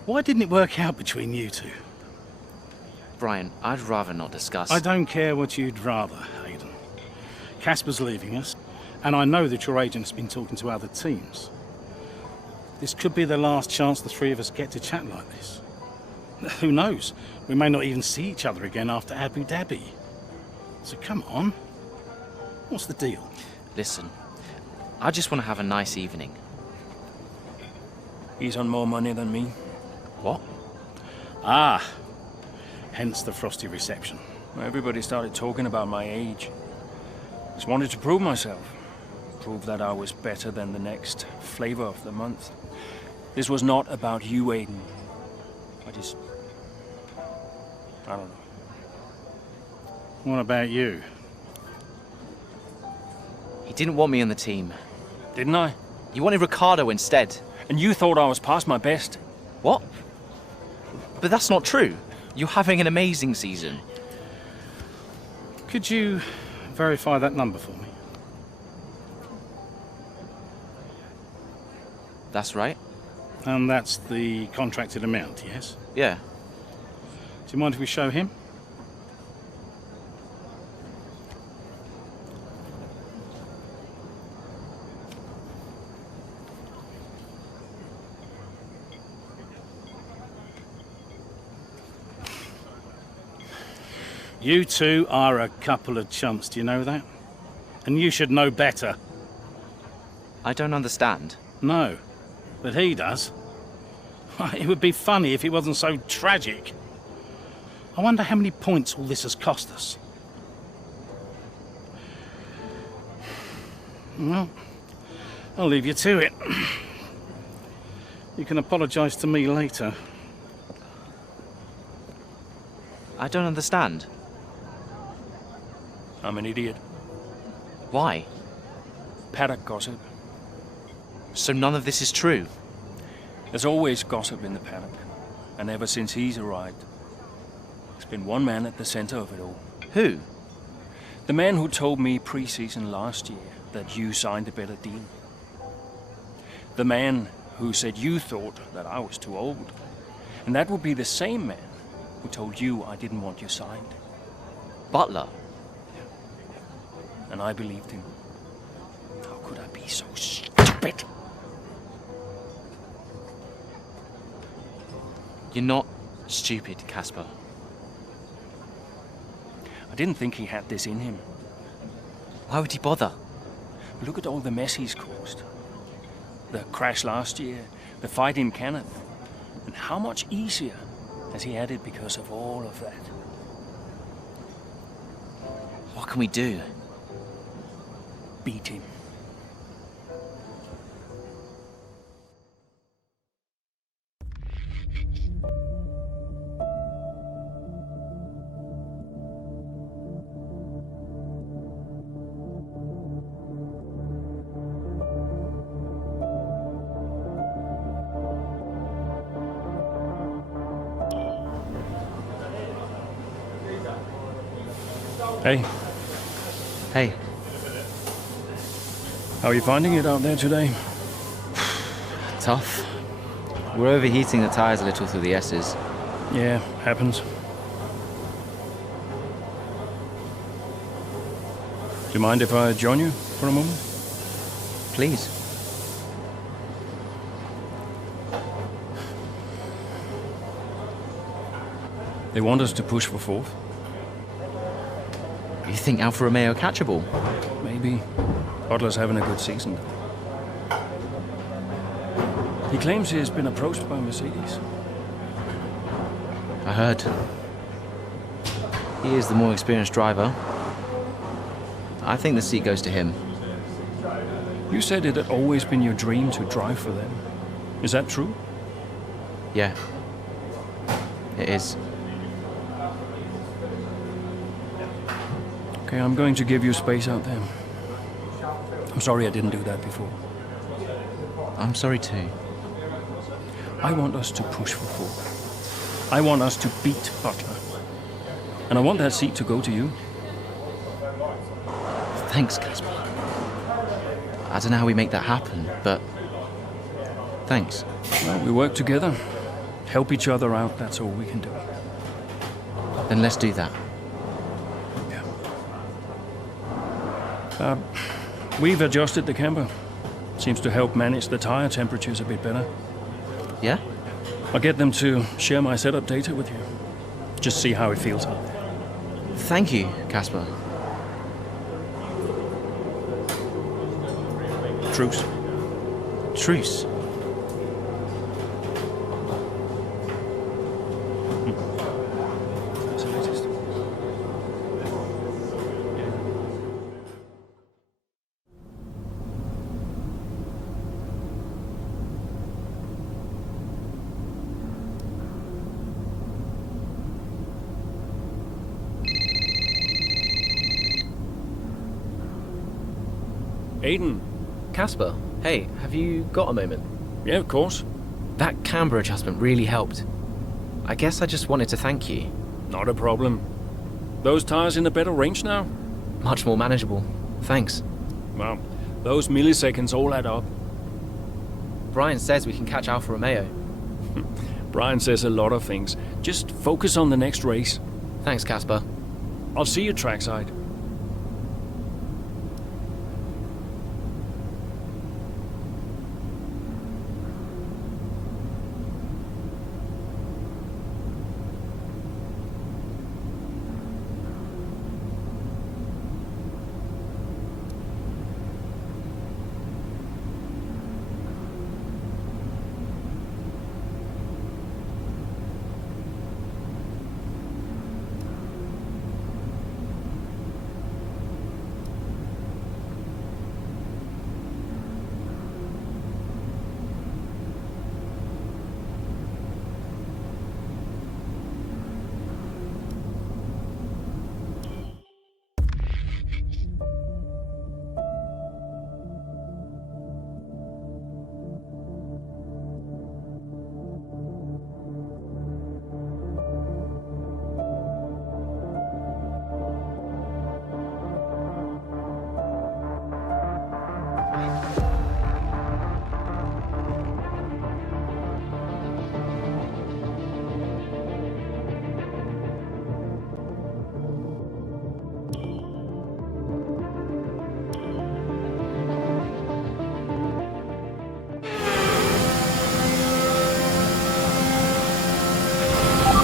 Why didn't it work out between you two? Brian, I'd rather not discuss. I don't care what you'd rather, Aiden. Casper's leaving us, and I know that your agent's been talking to other teams. This could be the last chance the three of us get to chat like this. Who knows? We may not even see each other again after Abu Dhabi. So come on. What's the deal? Listen, I just want to have a nice evening. He's on more money than me. What? Ah, hence the frosty reception. Everybody started talking about my age. Just wanted to prove myself. Prove that I was better than the next flavor of the month. This was not about you, Aiden. I don't know. What about you? He didn't want me on the team. Didn't I? You wanted Ricardo instead. And you thought I was past my best. What? But that's not true. You're having an amazing season. Could you verify that number for me? That's right. And that's the contracted amount, yes? Yeah. Do you mind if we show him? You two are a couple of chumps, do you know that? And you should know better. I don't understand. No, but he does. It would be funny if it wasn't so tragic. I wonder how many points all this has cost us. Well, I'll leave you to it. You can apologise to me later. I don't understand. I'm an idiot. Why? Paddock gossip. So none of this is true? There's always gossip in the paddock. And ever since he's arrived, there's been one man at the center of it all. Who? The man who told me pre-season last year that you signed a better deal. The man who said you thought that I was too old. And that would be the same man who told you I didn't want you signed. Butler? And I believed him. How could I be so stupid? You're not stupid, Casper. I didn't think he had this in him. Why would he bother? Look at all the mess he's caused. The crash last year, the fight in Canada. And how much easier has he had it because of all of that? What can we do? Beat him. Hey. Hey. How are you finding it out there today? Tough. We're overheating the tyres a little through the S's. Yeah, happens. Do you mind if I join you for a moment? Please. They want us to push for fourth. You think Alfa Romeo catchable? Maybe. Butler's having a good season. He claims he's been approached by Mercedes. I heard. He is the more experienced driver. I think the seat goes to him. You said it had always been your dream to drive for them. Is that true? Yeah. It is. Okay, I'm going to give you space out there. I'm sorry I didn't do that before. I'm sorry too. I want us to push for fourth. I want us to beat Butler. And I want that seat to go to you. Thanks, Casper. I don't know how we make that happen, but thanks. Well, we work together. Help each other out, that's all we can do. Then let's do that. We've adjusted the camber. Seems to help manage the tire temperatures a bit better. Yeah? I'll get them to share my setup data with you. Just see how it feels out there. Thank you, Casper. Truce. Truce? Aiden. Casper, hey, have you got a moment? Yeah, of course. That camber adjustment really helped. I guess I just wanted to thank you. Not a problem. Those tires in a better range now? Much more manageable. Thanks. Well, those milliseconds all add up. Brian says we can catch Alfa Romeo. Brian says a lot of things. Just focus on the next race. Thanks, Casper. I'll see you trackside.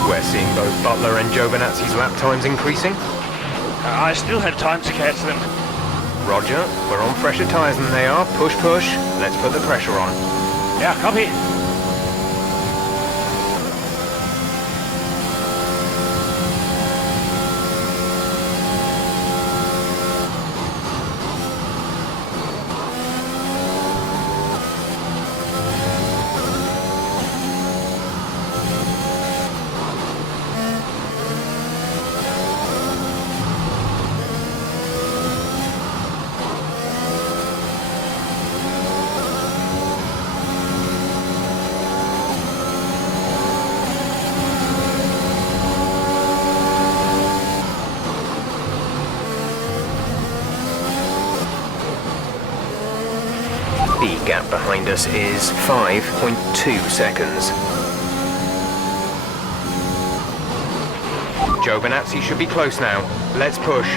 We're seeing both Butler and Giovinazzi's lap times increasing. I still have time to catch them. Roger, we're on fresher tyres than they are. Push, push. Let's put the pressure on. Yeah, copy. The gap behind us is 5.2 seconds. Giovinazzi should be close now. Let's push.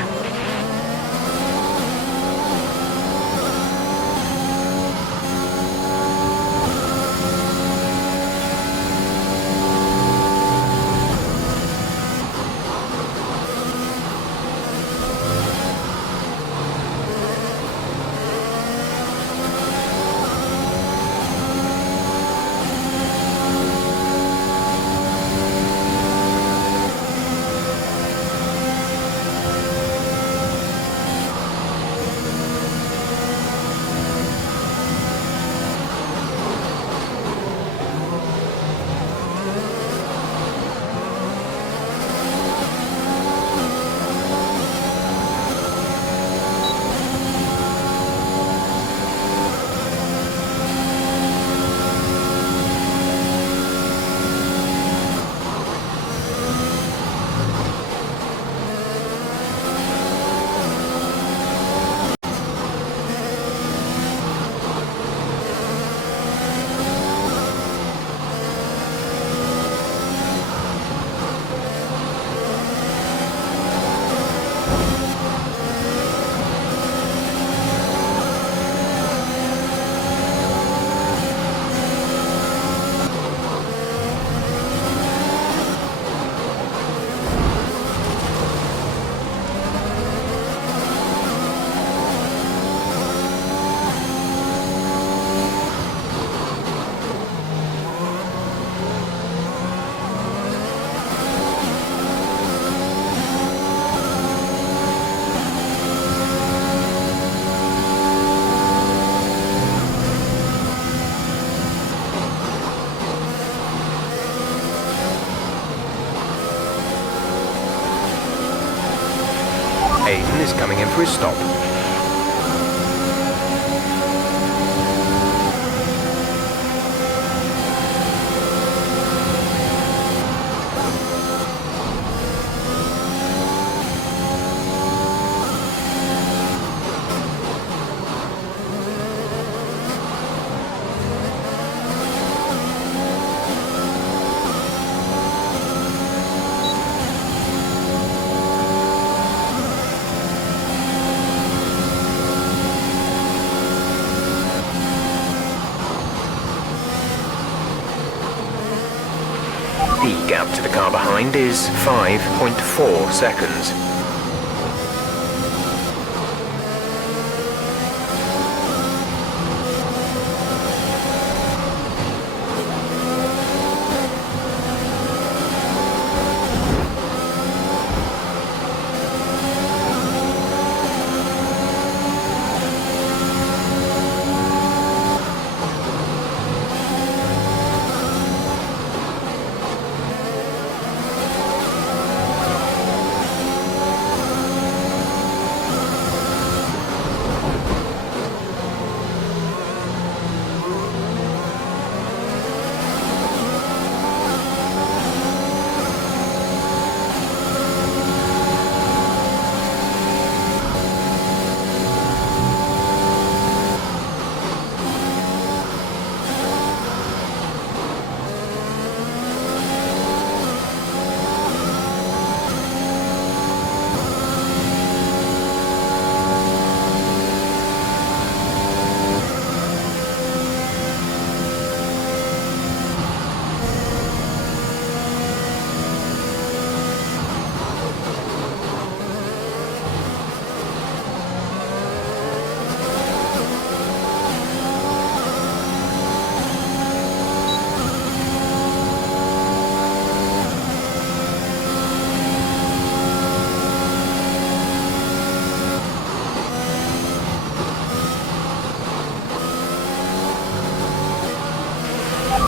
Aiden is coming in for his stop. The gap to the car behind is 5.4 seconds.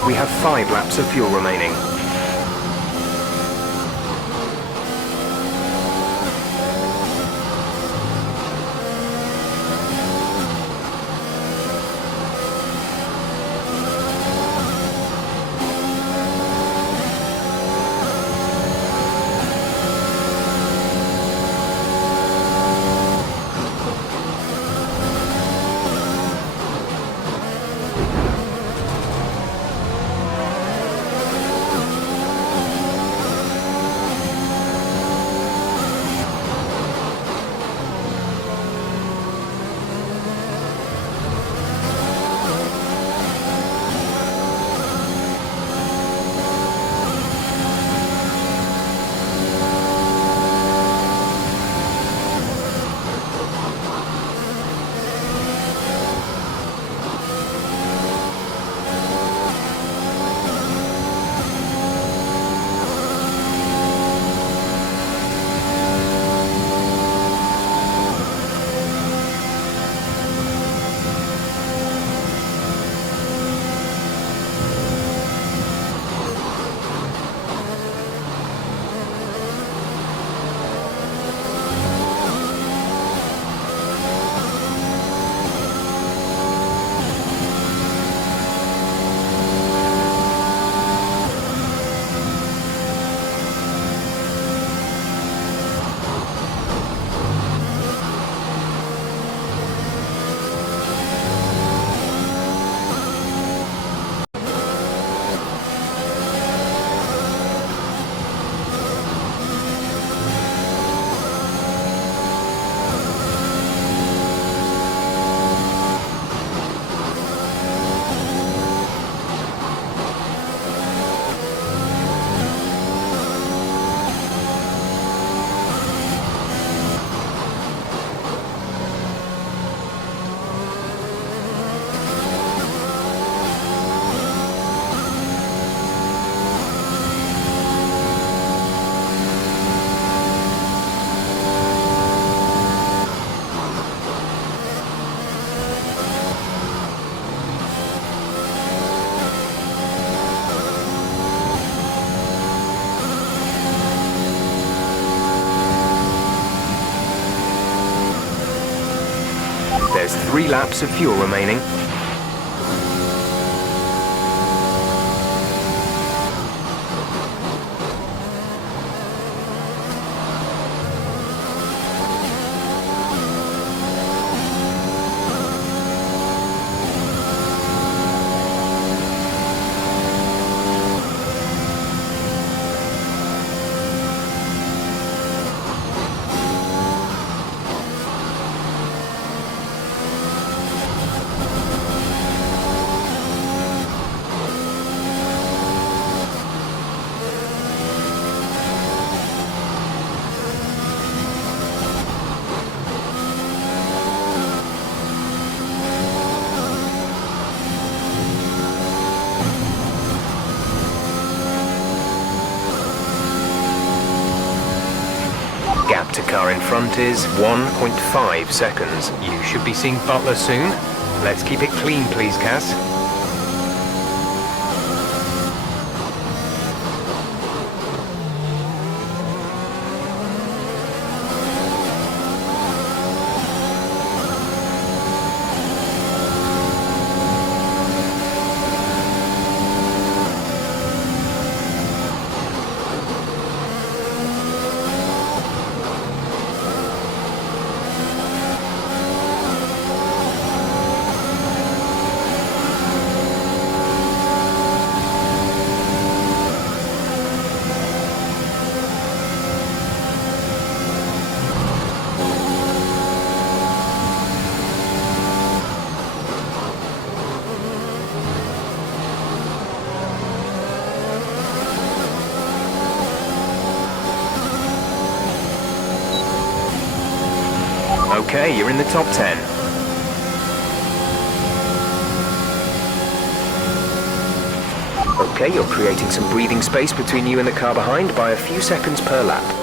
We have 5 laps of fuel remaining. 3 laps of fuel remaining. Gap to car in front is 1.5 seconds. You should be seeing Butler soon. Let's keep it clean, please, Cass. Okay, you're in the top 10. Okay, you're creating some breathing space between you and the car behind by a few seconds per lap.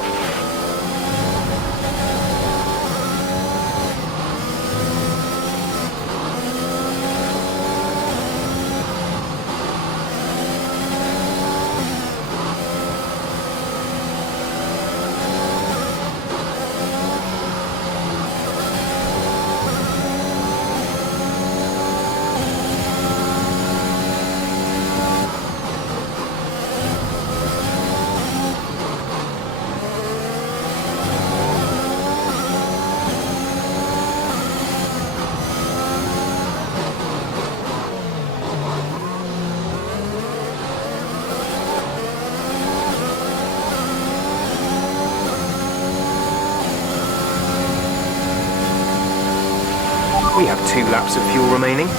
We have 2 laps of fuel remaining.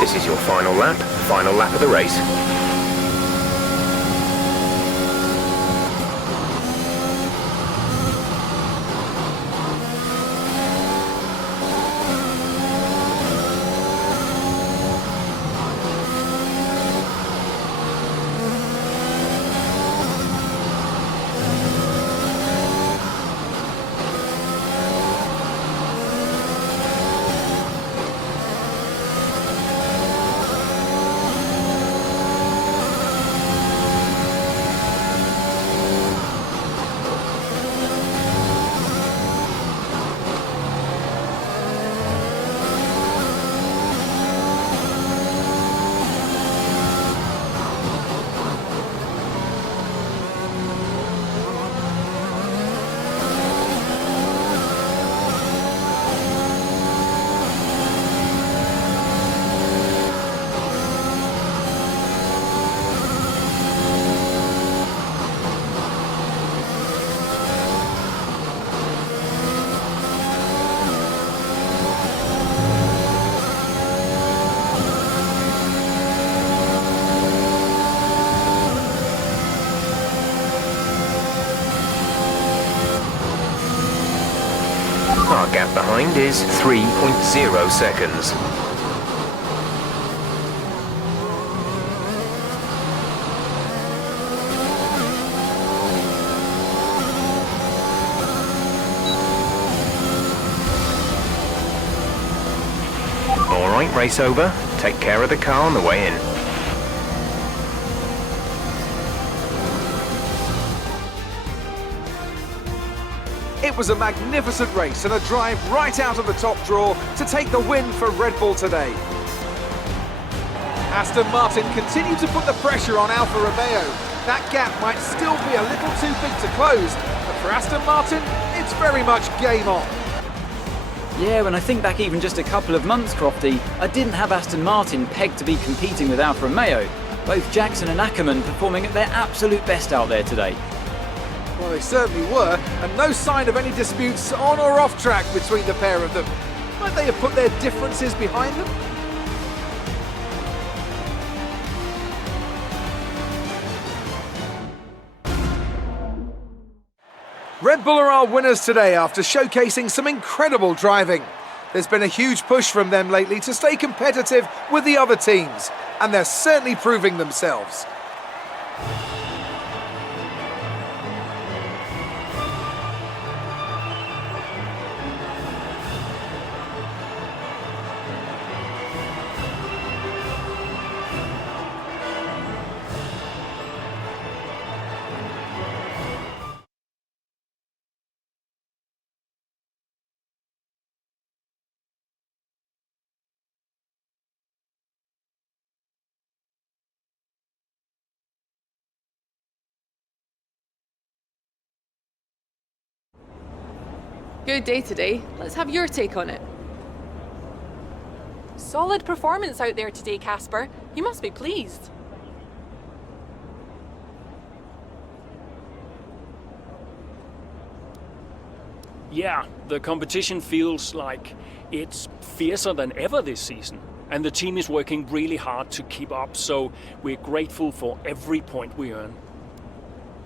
This is your final lap of the race. Behind is 3.0 seconds. All right, race over. Take care of the car on the way in. It was a magnificent race and a drive right out of the top draw to take the win for Red Bull today. Aston Martin continued to put the pressure on Alfa Romeo. That gap might still be a little too big to close, but for Aston Martin, it's very much game on. Yeah, when I think back even just a couple of months, Crofty, I didn't have Aston Martin pegged to be competing with Alfa Romeo. Both Jackson and Ackerman performing at their absolute best out there today. Well, they certainly were, and no sign of any disputes on or off track between the pair of them. Might they have put their differences behind them? Red Bull are our winners today after showcasing some incredible driving. There's been a huge push from them lately to stay competitive with the other teams, and they're certainly proving themselves. Good day today. Let's have your take on it. Solid performance out there today, Casper. You must be pleased. Yeah, the competition feels like it's fiercer than ever this season. And the team is working really hard to keep up, so we're grateful for every point we earn.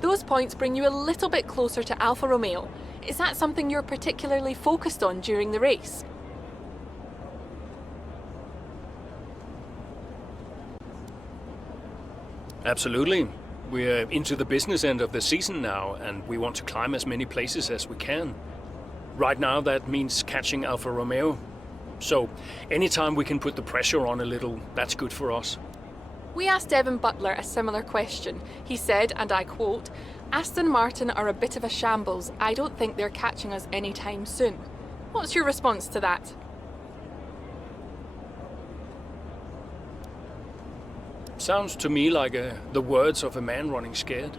Those points bring you a little bit closer to Alfa Romeo. Is that something you're particularly focused on during the race? Absolutely. We're into the business end of the season now, and we want to climb as many places as we can. Right now, that means catching Alfa Romeo. So, anytime we can put the pressure on a little, that's good for us. We asked Devin Butler a similar question. He said, and I quote, "Aston Martin are a bit of a shambles. I don't think they're catching us anytime soon." What's your response to that? Sounds to me like the words of a man running scared.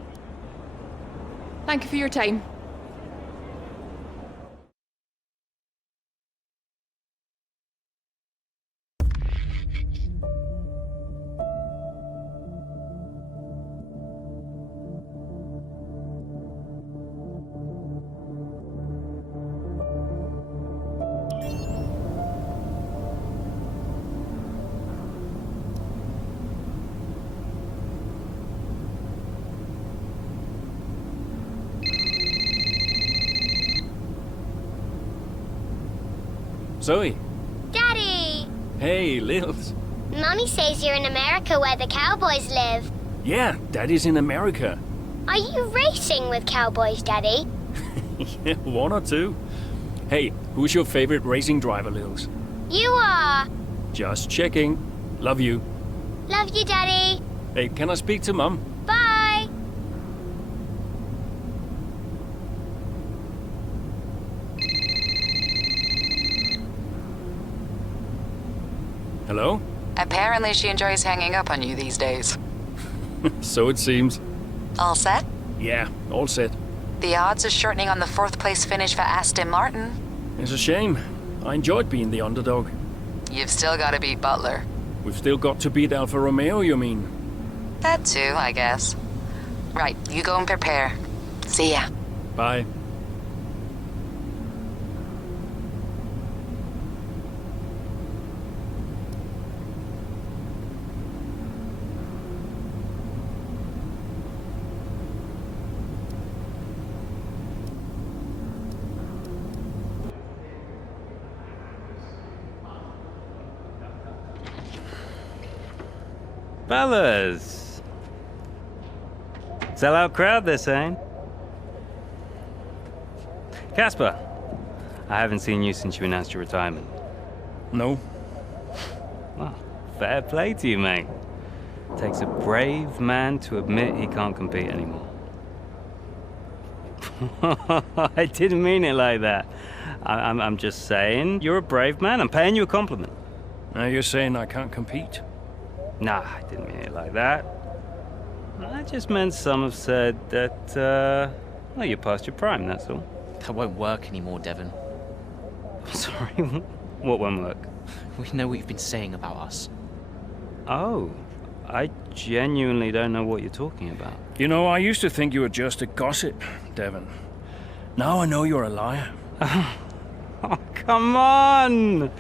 Thank you for your time. Zoe. Daddy! Hey, Lils. Mummy says you're in America where the cowboys live. Yeah, Daddy's in America. Are you racing with cowboys, Daddy? Yeah, one or two. Hey, who's your favorite racing driver, Lils? You are. Just checking. Love you. Love you, Daddy. Hey, can I speak to Mum? Bye. Hello? Apparently she enjoys hanging up on you these days. So it seems. All set? Yeah, all set. The odds are shortening on the 4th place finish for Aston Martin. It's a shame. I enjoyed being the underdog. You've still got to beat Butler. We've still got to beat Alfa Romeo, you mean? That too, I guess. Right, you go and prepare. See ya. Bye. Fellas! Sell-out crowd, they're saying. Casper, I haven't seen you since you announced your retirement. No. Well, fair play to you, mate. Takes a brave man to admit he can't compete anymore. I didn't mean it like that. I'm just saying, you're a brave man. I'm paying you a compliment. Now you're saying I can't compete? Nah, I didn't mean it like that. I just meant some have said that, well, you're past your prime, that's all. That won't work anymore, Devon. Sorry, what won't work? We know what you've been saying about us. Oh, I genuinely don't know what you're talking about. You know, I used to think you were just a gossip, Devon. Now I know you're a liar. Oh, come on!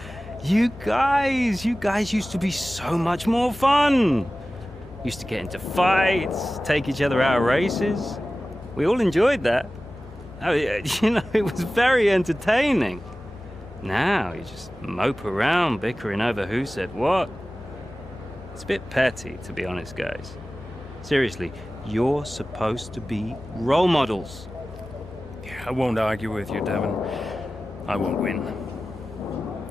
You guys used to be so much more fun. Used to get into fights, take each other out of races. We all enjoyed that. I mean, you know, it was very entertaining. Now you just mope around bickering over who said what. It's a bit petty, to be honest, guys. Seriously, you're supposed to be role models. Yeah, I won't argue with you, Devon. I won't win.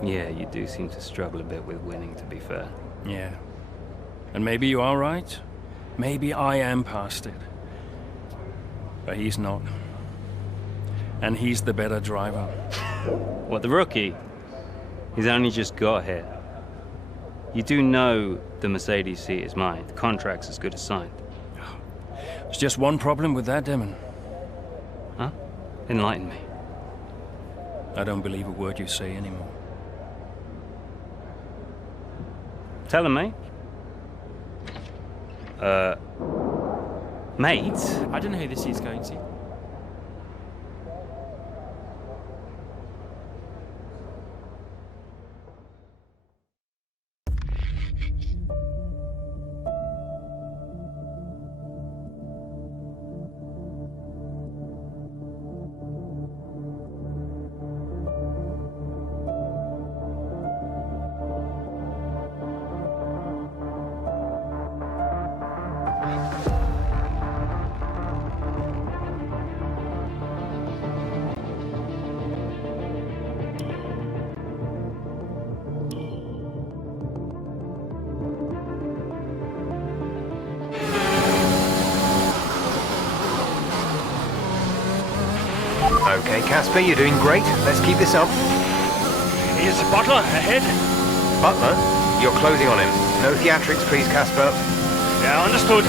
Yeah, you do seem to struggle a bit with winning, to be fair. Yeah. And maybe you are right. Maybe I am past it. But he's not. And he's the better driver. What, the rookie? He's only just got here. You do know the Mercedes seat is mine. The contract's as good as signed. There's just one problem with that, Damon. Huh? Enlighten me. I don't believe a word you say anymore. Tell him, mate. Mate? I don't know who this is going to. Okay, Casper, you're doing great. Let's keep this up. Is Butler ahead? Butler, you're closing on him. No theatrics, please, Casper. Yeah, understood.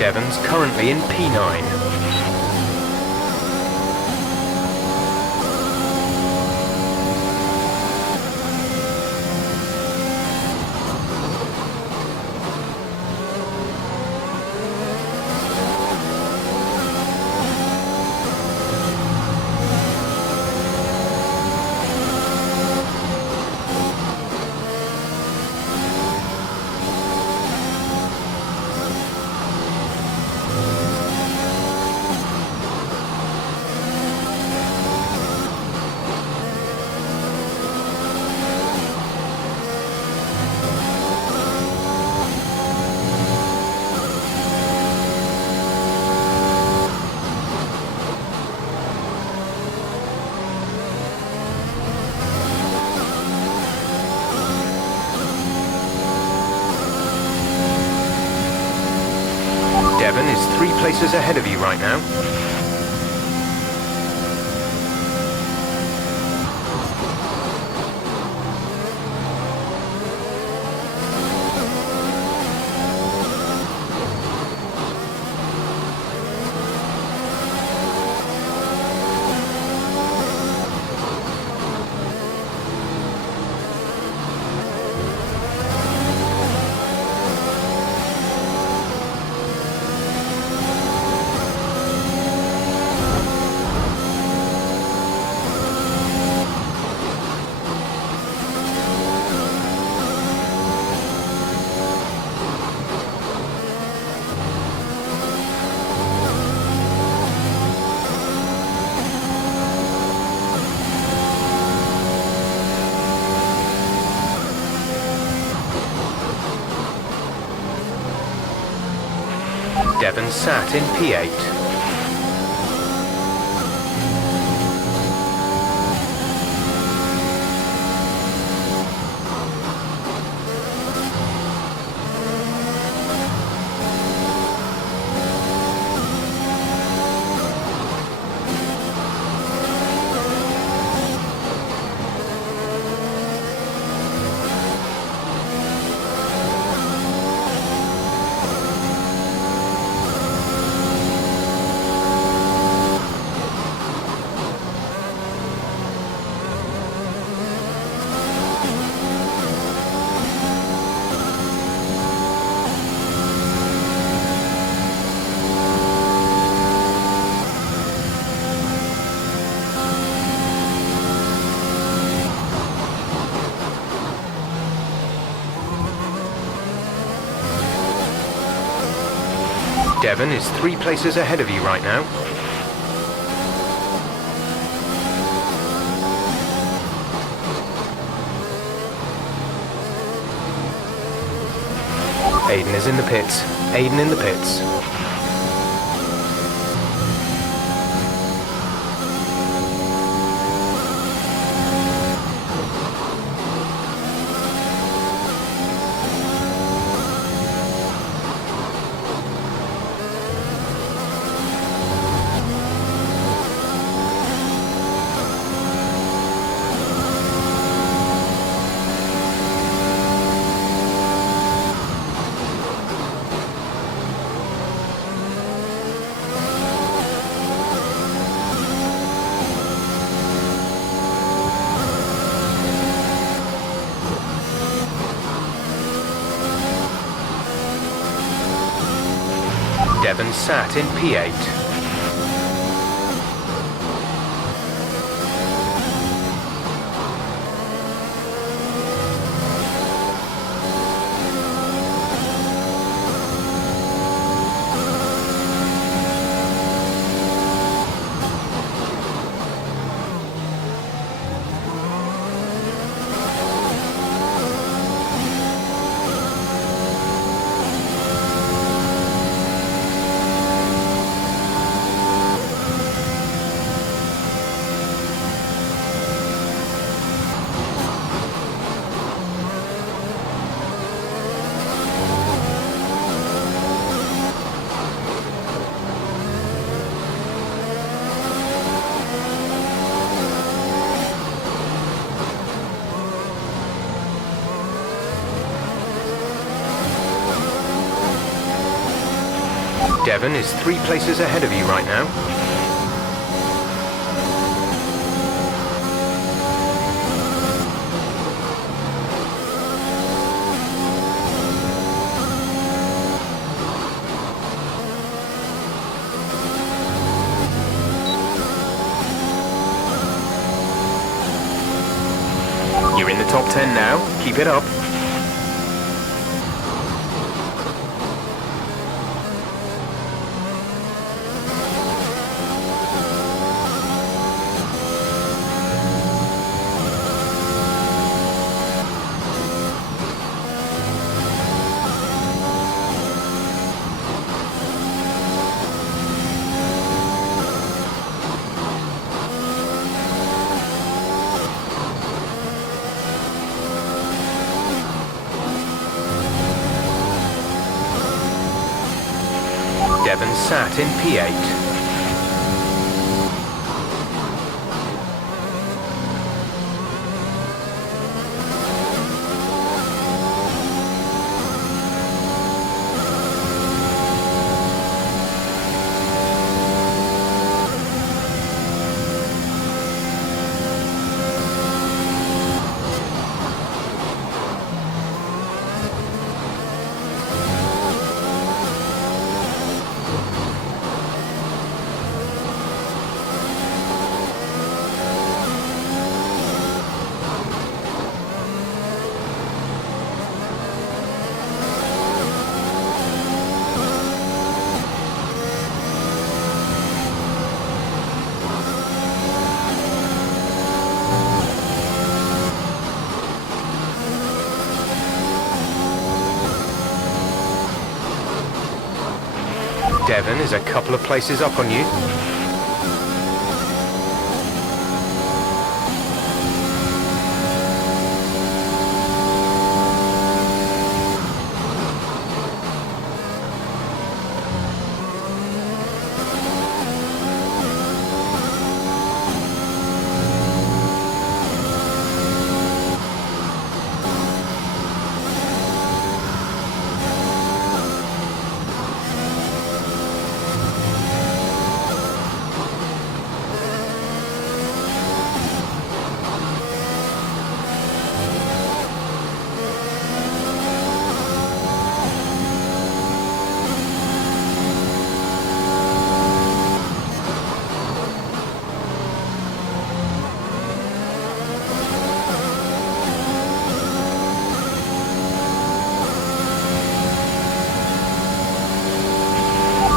Devon's currently in P9. Devon is 3 places ahead of you right now. Devon sat in P8. Devon is 3 places ahead of you right now. Aiden is in the pits. Aiden in the pits. Devon sat in P8. Devon is 3 places ahead of you right now. You're in the top 10 now. Keep it up. Devon sat in P8. Devon is a couple of places up on you.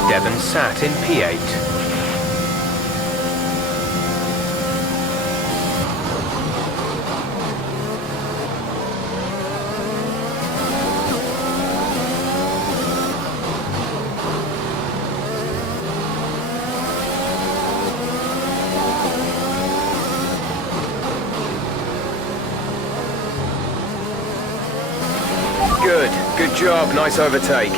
Devon sat in P8. Good job, nice overtake.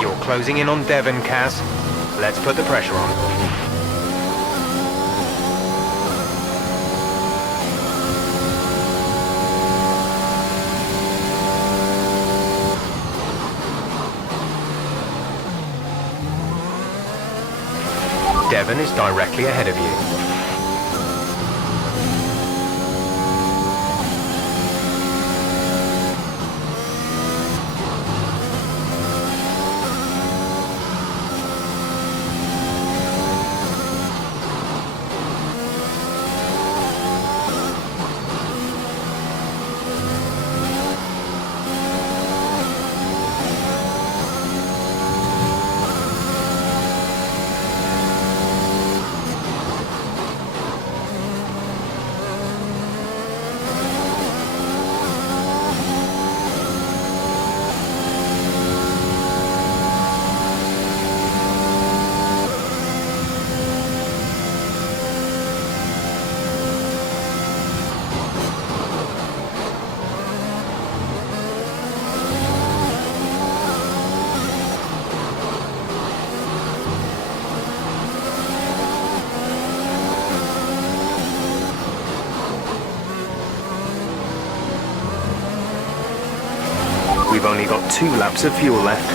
You're closing in on Devon, Kaz. Let's put the pressure on. Devon is directly ahead of you. We've only got 2 laps of fuel left.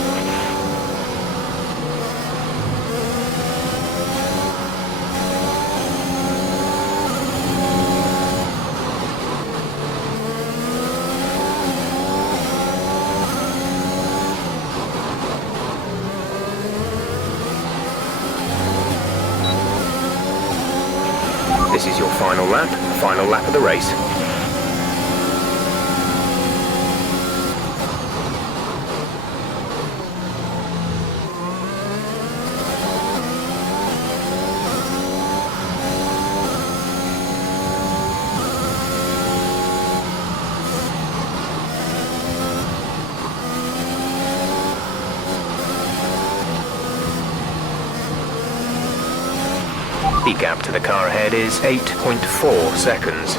This is your final lap of the race. The gap to the car ahead is 8.4 seconds.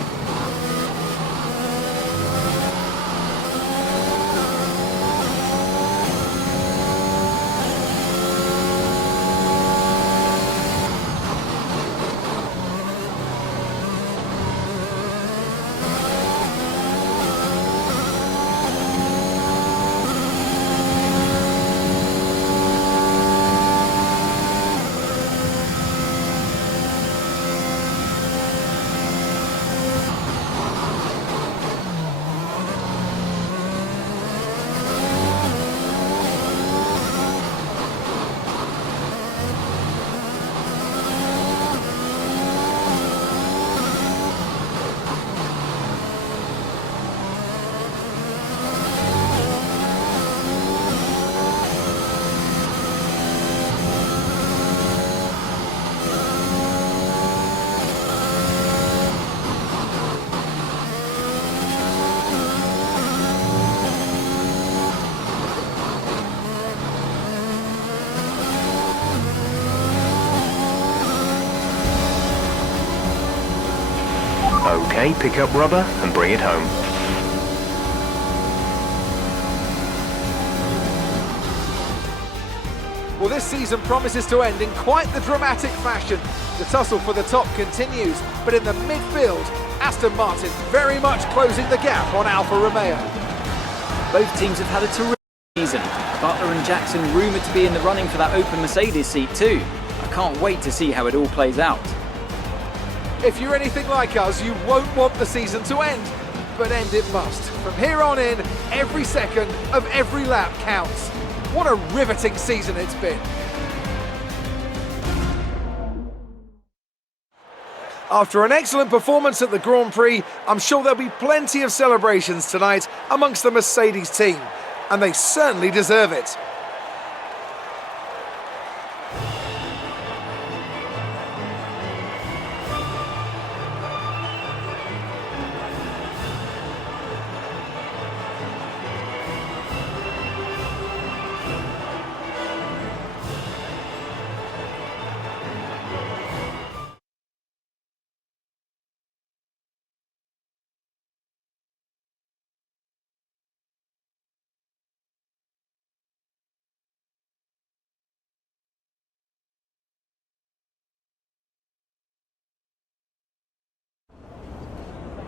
Okay, pick up rubber and bring it home. Well, this season promises to end in quite the dramatic fashion. The tussle for the top continues, but in the midfield, Aston Martin very much closing the gap on Alfa Romeo. Both teams have had a terrific season. Butler and Jackson rumoured to be in the running for that open Mercedes seat too. I can't wait to see how it all plays out. If you're anything like us, you won't want the season to end, but end it must. From here on in, every second of every lap counts. What a riveting season it's been. After an excellent performance at the Grand Prix, I'm sure there'll be plenty of celebrations tonight amongst the Mercedes team, and they certainly deserve it.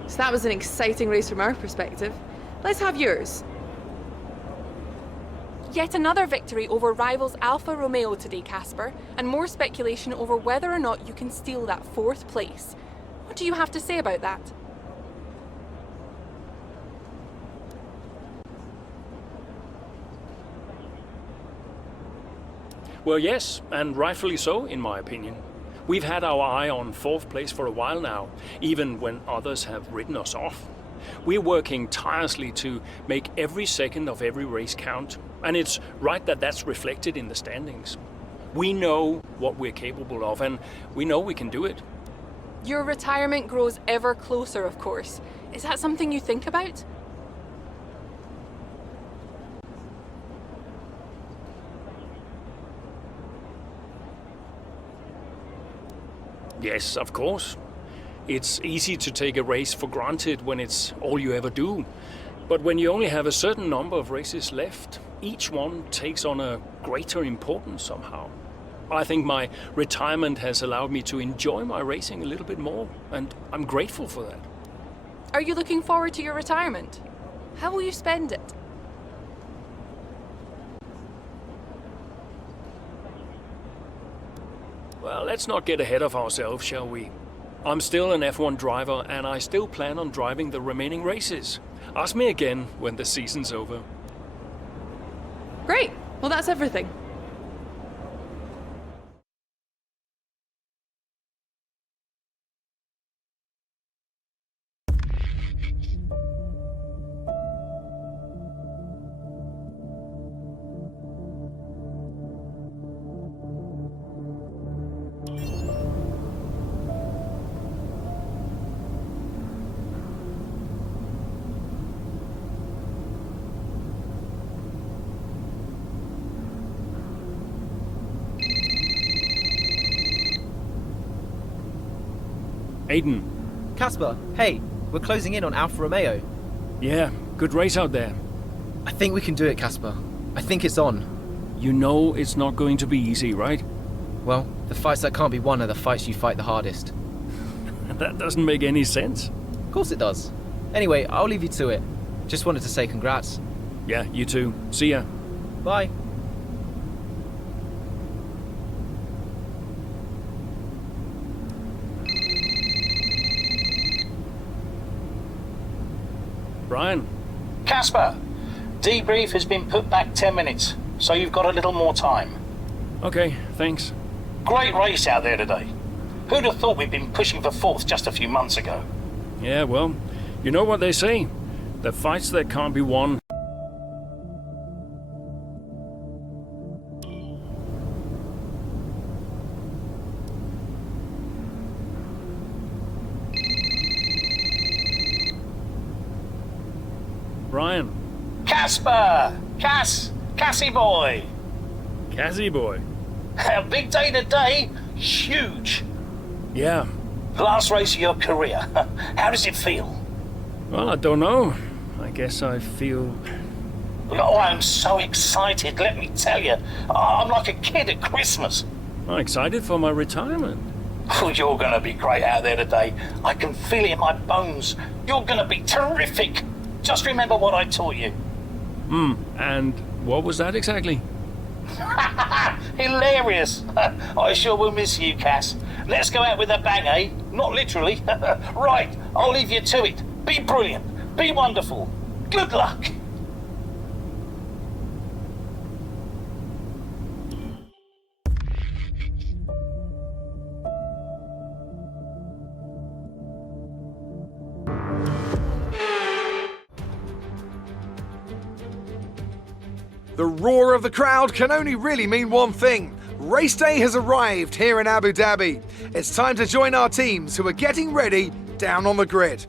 So that was an exciting race from our perspective. Let's have yours. Yet another victory over rivals Alfa Romeo today, Casper, and more speculation over whether or not you can steal that 4th place. What do you have to say about that? Well, yes, and rightfully so, in my opinion. We've had our eye on 4th place for a while now, even when others have written us off. We're working tirelessly to make every second of every race count, and it's right that that's reflected in the standings. We know what we're capable of, and we know we can do it. Your retirement grows ever closer, of course. Is that something you think about? Yes, of course. It's easy to take a race for granted when it's all you ever do. But when you only have a certain number of races left, each one takes on a greater importance somehow. I think my retirement has allowed me to enjoy my racing a little bit more, and I'm grateful for that. Are you looking forward to your retirement? How will you spend it? Well, let's not get ahead of ourselves, shall we? I'm still an F1 driver, and I still plan on driving the remaining races. Ask me again when the season's over. Great. Well, that's everything. Aiden. Casper, hey, we're closing in on Alfa Romeo. Yeah, good race out there. I think we can do it, Casper. I think it's on. You know it's not going to be easy, right? Well, the fights that can't be won are the fights you fight the hardest. That doesn't make any sense. Of course it does. Anyway, I'll leave you to it. Just wanted to say congrats. Yeah, you too. See ya. Bye. Brian. Casper, debrief has been put back 10 minutes, so you've got a little more time. Okay, thanks. Great race out there today. Who'd have thought we'd been pushing for 4th just a few months ago? Yeah, well, you know what they say. The fights that can't be won. Brian. Casper! Cassie boy! Cassie boy. A big day today. Huge. Yeah, Last race of your career. How does it feel? Well, I don't know. I guess I feel... Oh, I'm so excited, let me tell you. I'm like a kid at Christmas. I'm excited for my retirement. Oh, you're going to be great out there today. I can feel it in my bones. You're going to be terrific. Just remember what I taught you. And what was that exactly? Hilarious. I sure will miss you, Cass. Let's go out with a bang, eh? Not literally. Right, I'll leave you to it. Be brilliant. Be wonderful. Good luck. The roar of the crowd can only really mean one thing. Race day has arrived here in Abu Dhabi. It's time to join our teams who are getting ready down on the grid.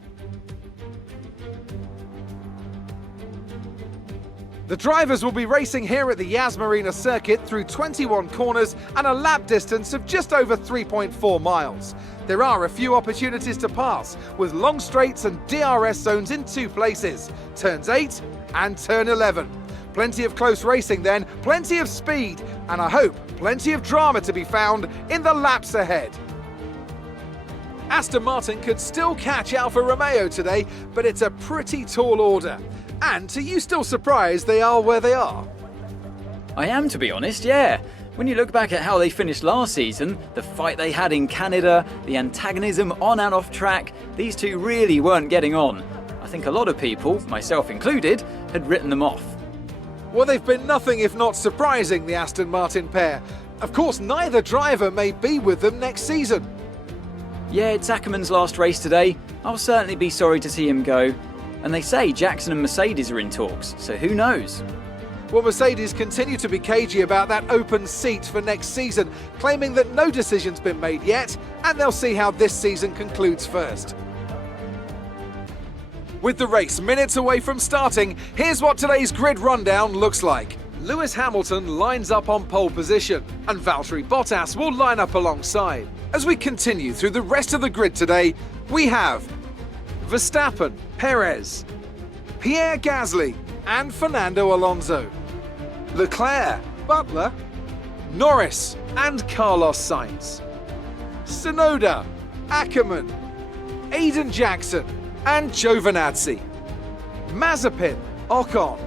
The drivers will be racing here at the Yas Marina circuit through 21 corners and a lap distance of just over 3.4 miles. There are a few opportunities to pass, with long straights and DRS zones in 2 places, turns 8 and turn 11. Plenty of close racing then, plenty of speed, and I hope plenty of drama to be found in the laps ahead. Aston Martin could still catch Alfa Romeo today, but it's a pretty tall order. And are you still surprised they are where they are? I am, to be honest, yeah. When you look back at how they finished last season, the fight they had in Canada, the antagonism on and off track, these two really weren't getting on. I think a lot of people, myself included, had written them off. Well, they've been nothing if not surprising, the Aston Martin pair. Of course, neither driver may be with them next season. Yeah, it's Ackerman's last race today. I'll certainly be sorry to see him go. And they say Jackson and Mercedes are in talks, so who knows? Well, Mercedes continue to be cagey about that open seat for next season, claiming that no decision's been made yet, and they'll see how this season concludes first. With the race minutes away from starting, here's what today's grid rundown looks like. Lewis Hamilton lines up on pole position, and Valtteri Bottas will line up alongside. As we continue through the rest of the grid today, we have Verstappen, Perez, Pierre Gasly, and Fernando Alonso, Leclerc, Butler, Norris, and Carlos Sainz, Tsunoda, Ackerman, Aiden Jackson, and Giovinazzi, Mazepin, Ocon,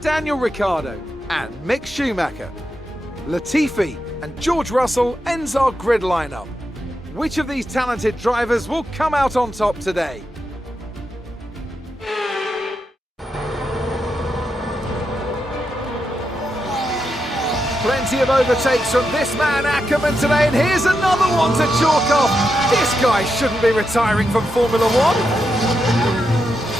Daniel Ricciardo, and Mick Schumacher. Latifi and George Russell ends our grid lineup. Which of these talented drivers will come out on top today? Plenty of overtakes from this man Ackerman today, and here's another one to chalk off. This guy shouldn't be retiring from Formula One.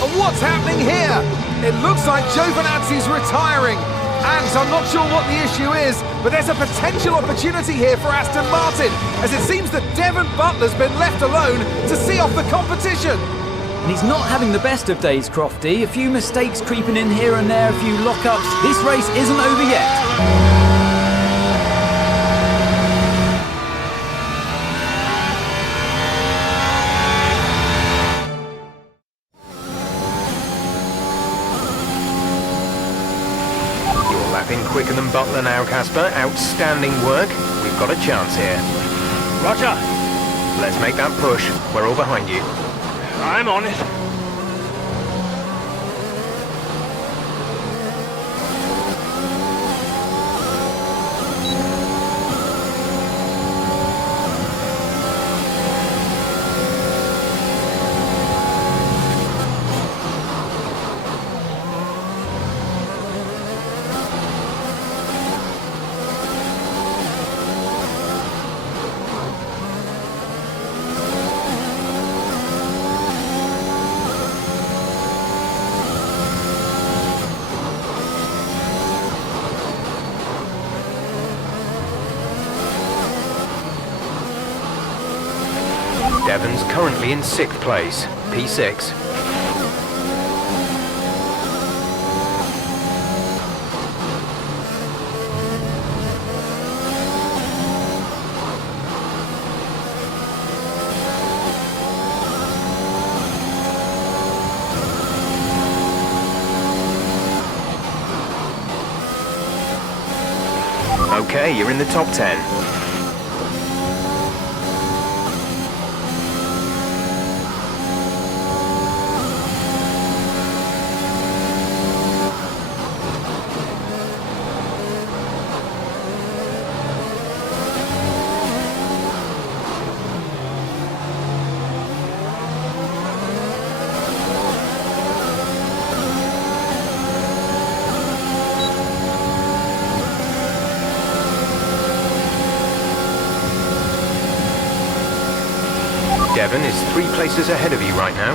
And what's happening here? It looks like Giovinazzi's retiring. And I'm not sure what the issue is, but there's a potential opportunity here for Aston Martin, as it seems that Devon Butler's been left alone to see off the competition. And he's not having the best of days, Crofty. A few mistakes creeping in here and there, a few lockups. This race isn't over yet. Quicker than Butler now, Casper. Outstanding work. We've got a chance here. Roger. Let's make that push. We're all behind you. I'm on it. Devon's currently in 6th place, P6. Okay, you're in the top 10. Devon is 3 places ahead of you right now.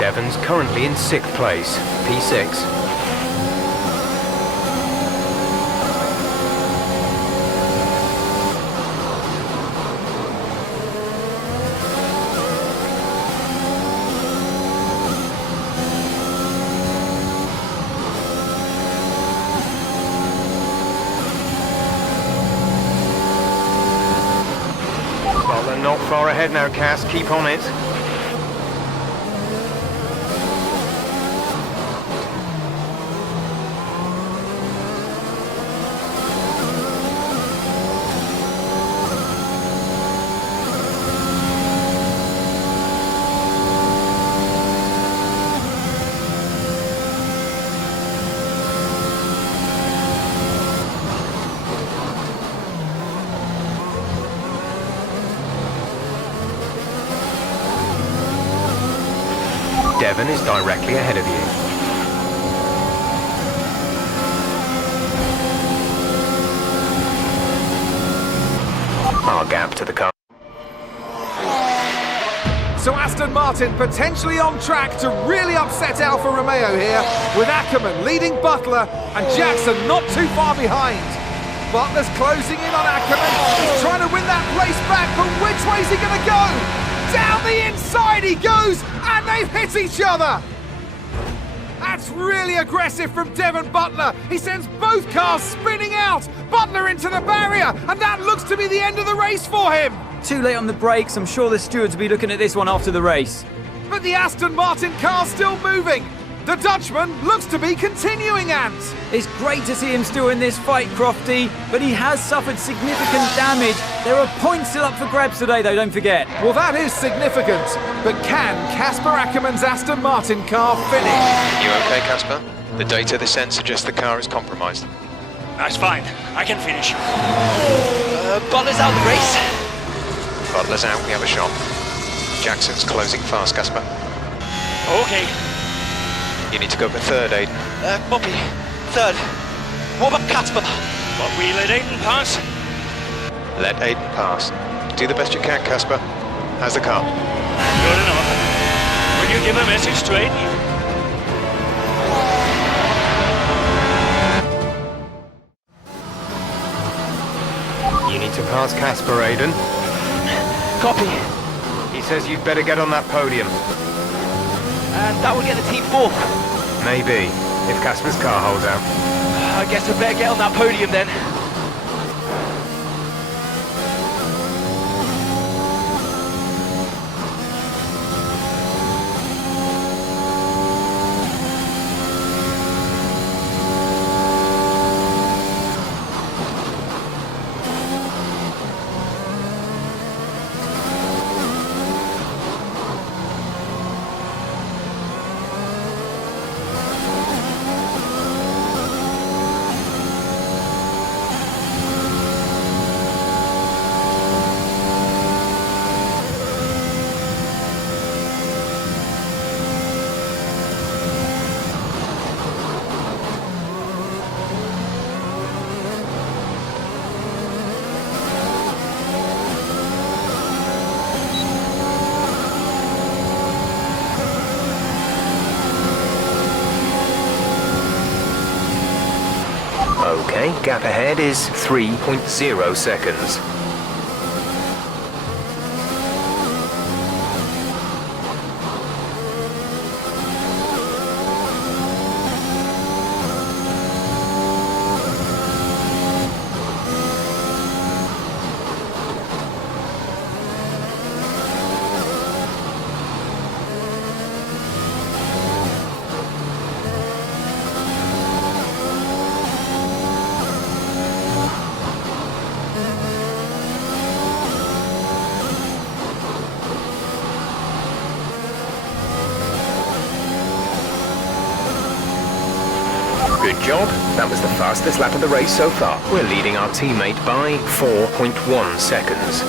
Devon's currently in 6th place, P6. Well, they're not far ahead now, Cass. Keep on it. Devon is directly ahead of you. Our gap to the car. So Aston Martin potentially on track to really upset Alfa Romeo here, with Ackerman leading Butler and Jackson not too far behind. Butler's closing in on Ackerman. He's trying to win that place back, but which way's he going to go? Down the inside he goes, and they've hit each other. That's really aggressive from Devon Butler. He sends both cars spinning out. Butler into the barrier, and that looks to be the end of the race for him. Too late on the brakes. I'm sure the stewards will be looking at this one after the race. But the Aston Martin car's still moving. The Dutchman looks to be continuing, Ant. It's great to see him still in this fight, Crofty, but he has suffered significant damage. There are points still up for grabs today, though, don't forget. Well, that is significant. But can Casper Ackerman's Aston Martin car finish? You okay, Casper? The data this end suggests the car is compromised. That's fine. I can finish. Butler's out of the race. Butler's out, we have a shot. Jackson's closing fast, Casper. Okay. You need to go for 3rd, Aiden. Bobby, 3rd. What about Casper? But we let Aiden pass. Let Aiden pass. Do the best you can, Casper. How's the car? Good enough. Will you give a message to Aiden? You need to pass Casper, Aiden. Copy. He says you'd better get on that podium. And that will get the team 4th. Maybe, if Casper's car holds out. I guess I better get on that podium then. Okay, gap ahead is 3.0 seconds. Good job. That was the fastest lap of the race so far. We're leading our teammate by 4.1 seconds.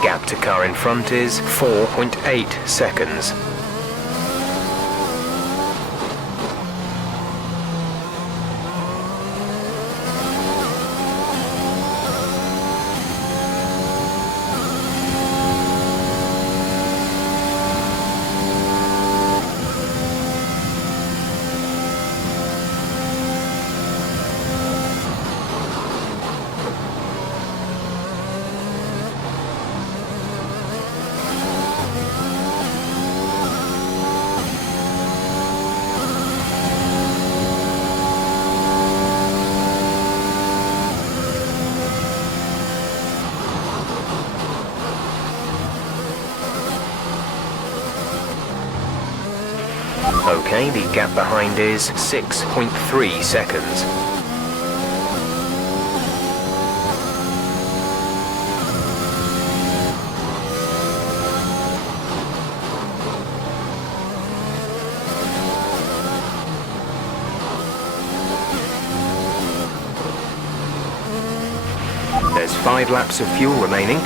Gap to car in front is 4.8 seconds. Okay, the gap behind is 6.3 seconds. There's 5 laps of fuel remaining.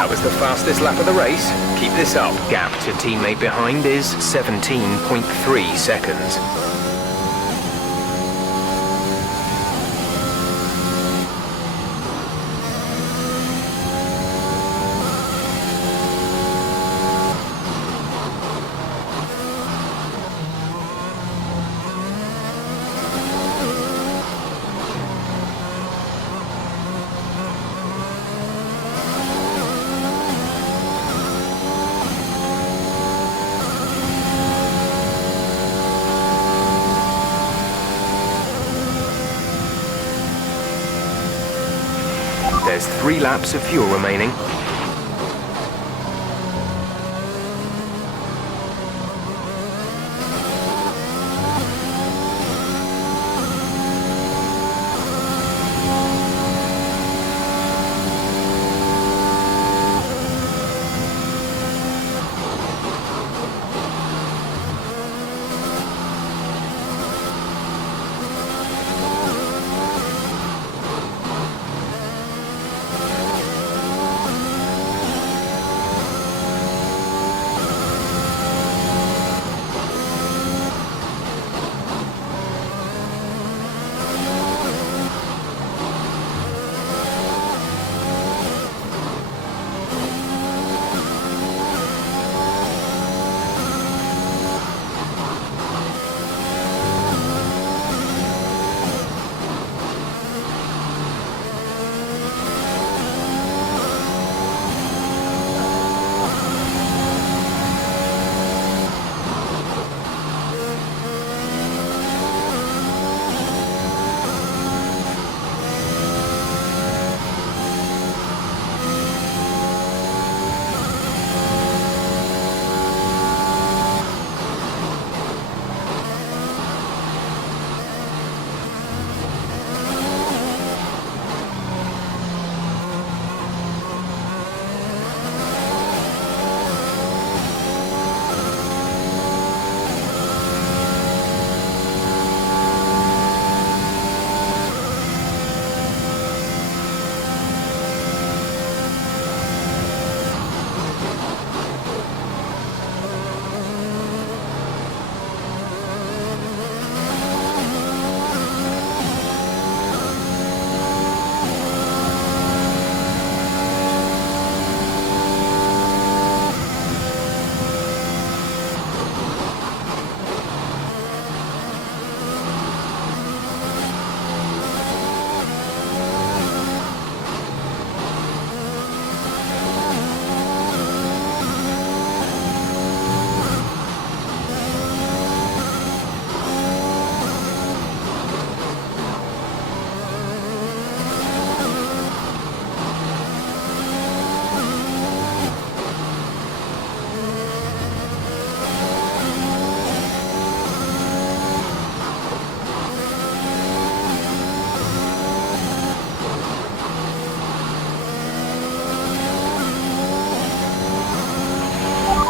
That was the fastest lap of the race. Keep this up. Gap to teammate behind is 17.3 seconds. There's 3 laps of fuel remaining.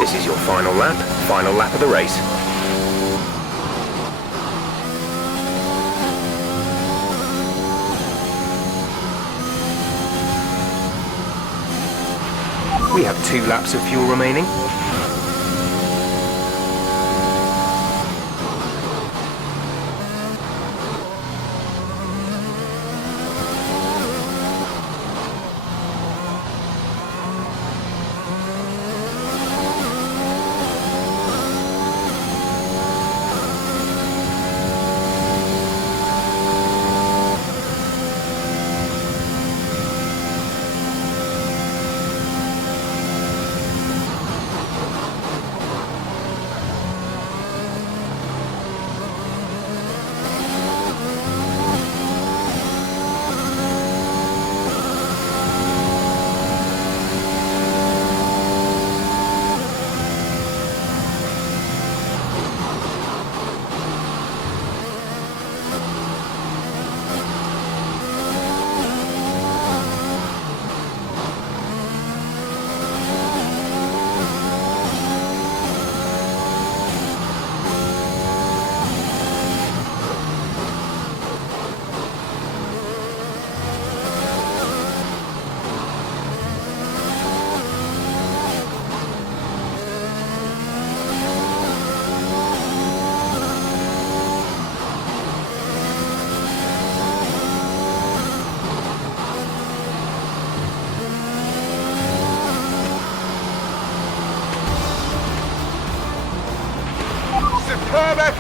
This is your final lap of the race. We have 2 laps of fuel remaining.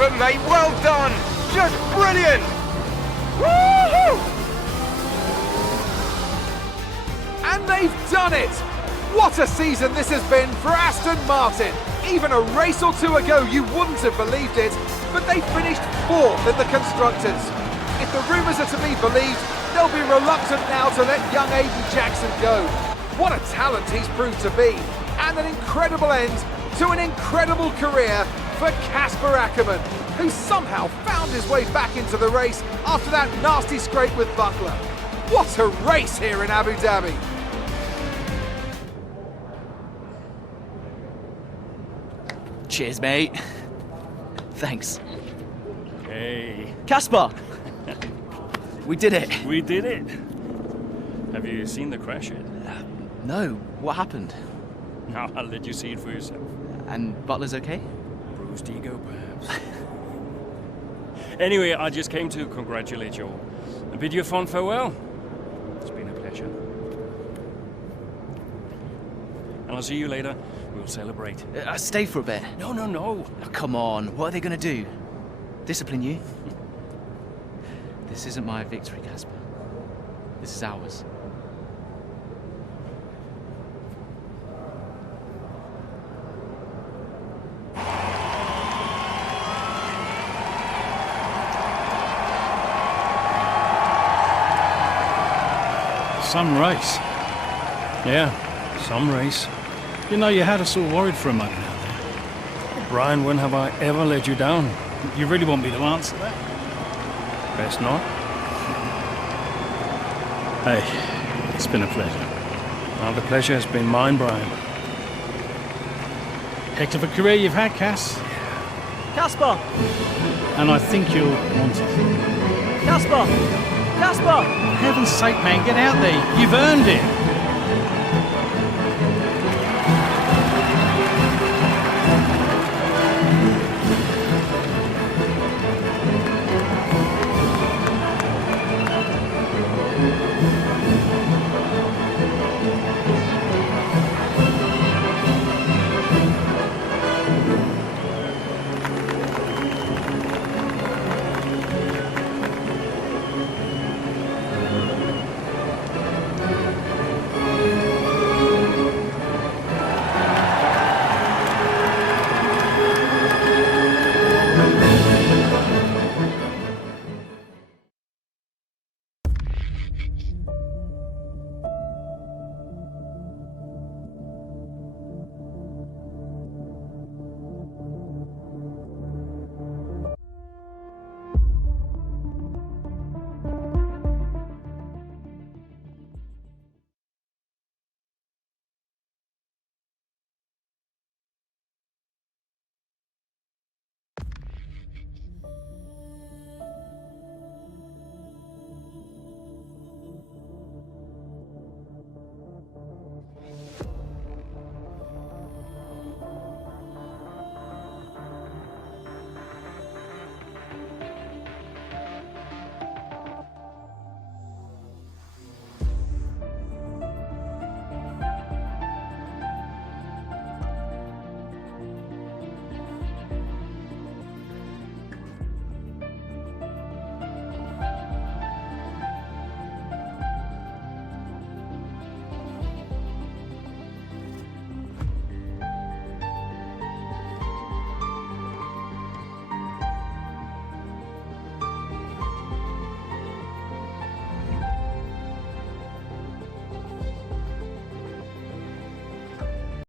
effort, mate. Well done. Just brilliant. Woo-hoo! And they've done it! What a season this has been for Aston Martin. Even a race or two ago you wouldn't have believed it, but they finished 4th in the Constructors. If the rumours are to be believed, they'll be reluctant now to let young Aiden Jackson go. What a talent he's proved to be, and an incredible end to an incredible career for Casper Ackermann, who somehow found his way back into the race after that nasty scrape with Butler. What a race here in Abu Dhabi! Cheers, mate. Thanks. Hey. Casper! We did it. We did it. Have you seen the crash yet? No, what happened? No, I'll let you see it for yourself. And Butler's okay? Bruised ego, perhaps. Anyway, I just came to congratulate you all and bid you a fond farewell. It's been a pleasure. And I'll see you later. We'll celebrate. Stay for a bit. No, no, no. Oh, come on, what are they going to do? Discipline you? This isn't my victory, Casper. This is ours. Some race. Yeah, some race. You know, you had us all worried for a moment out there. Brian, when have I ever let you down? You really want me to answer that? Best not. Hey, it's been a pleasure. Well, the pleasure has been mine, Brian. Heck of a career you've had, Cass. Casper! And I think you'll want it. Casper! Casper! For heaven's sake, man, get out there. You've earned it.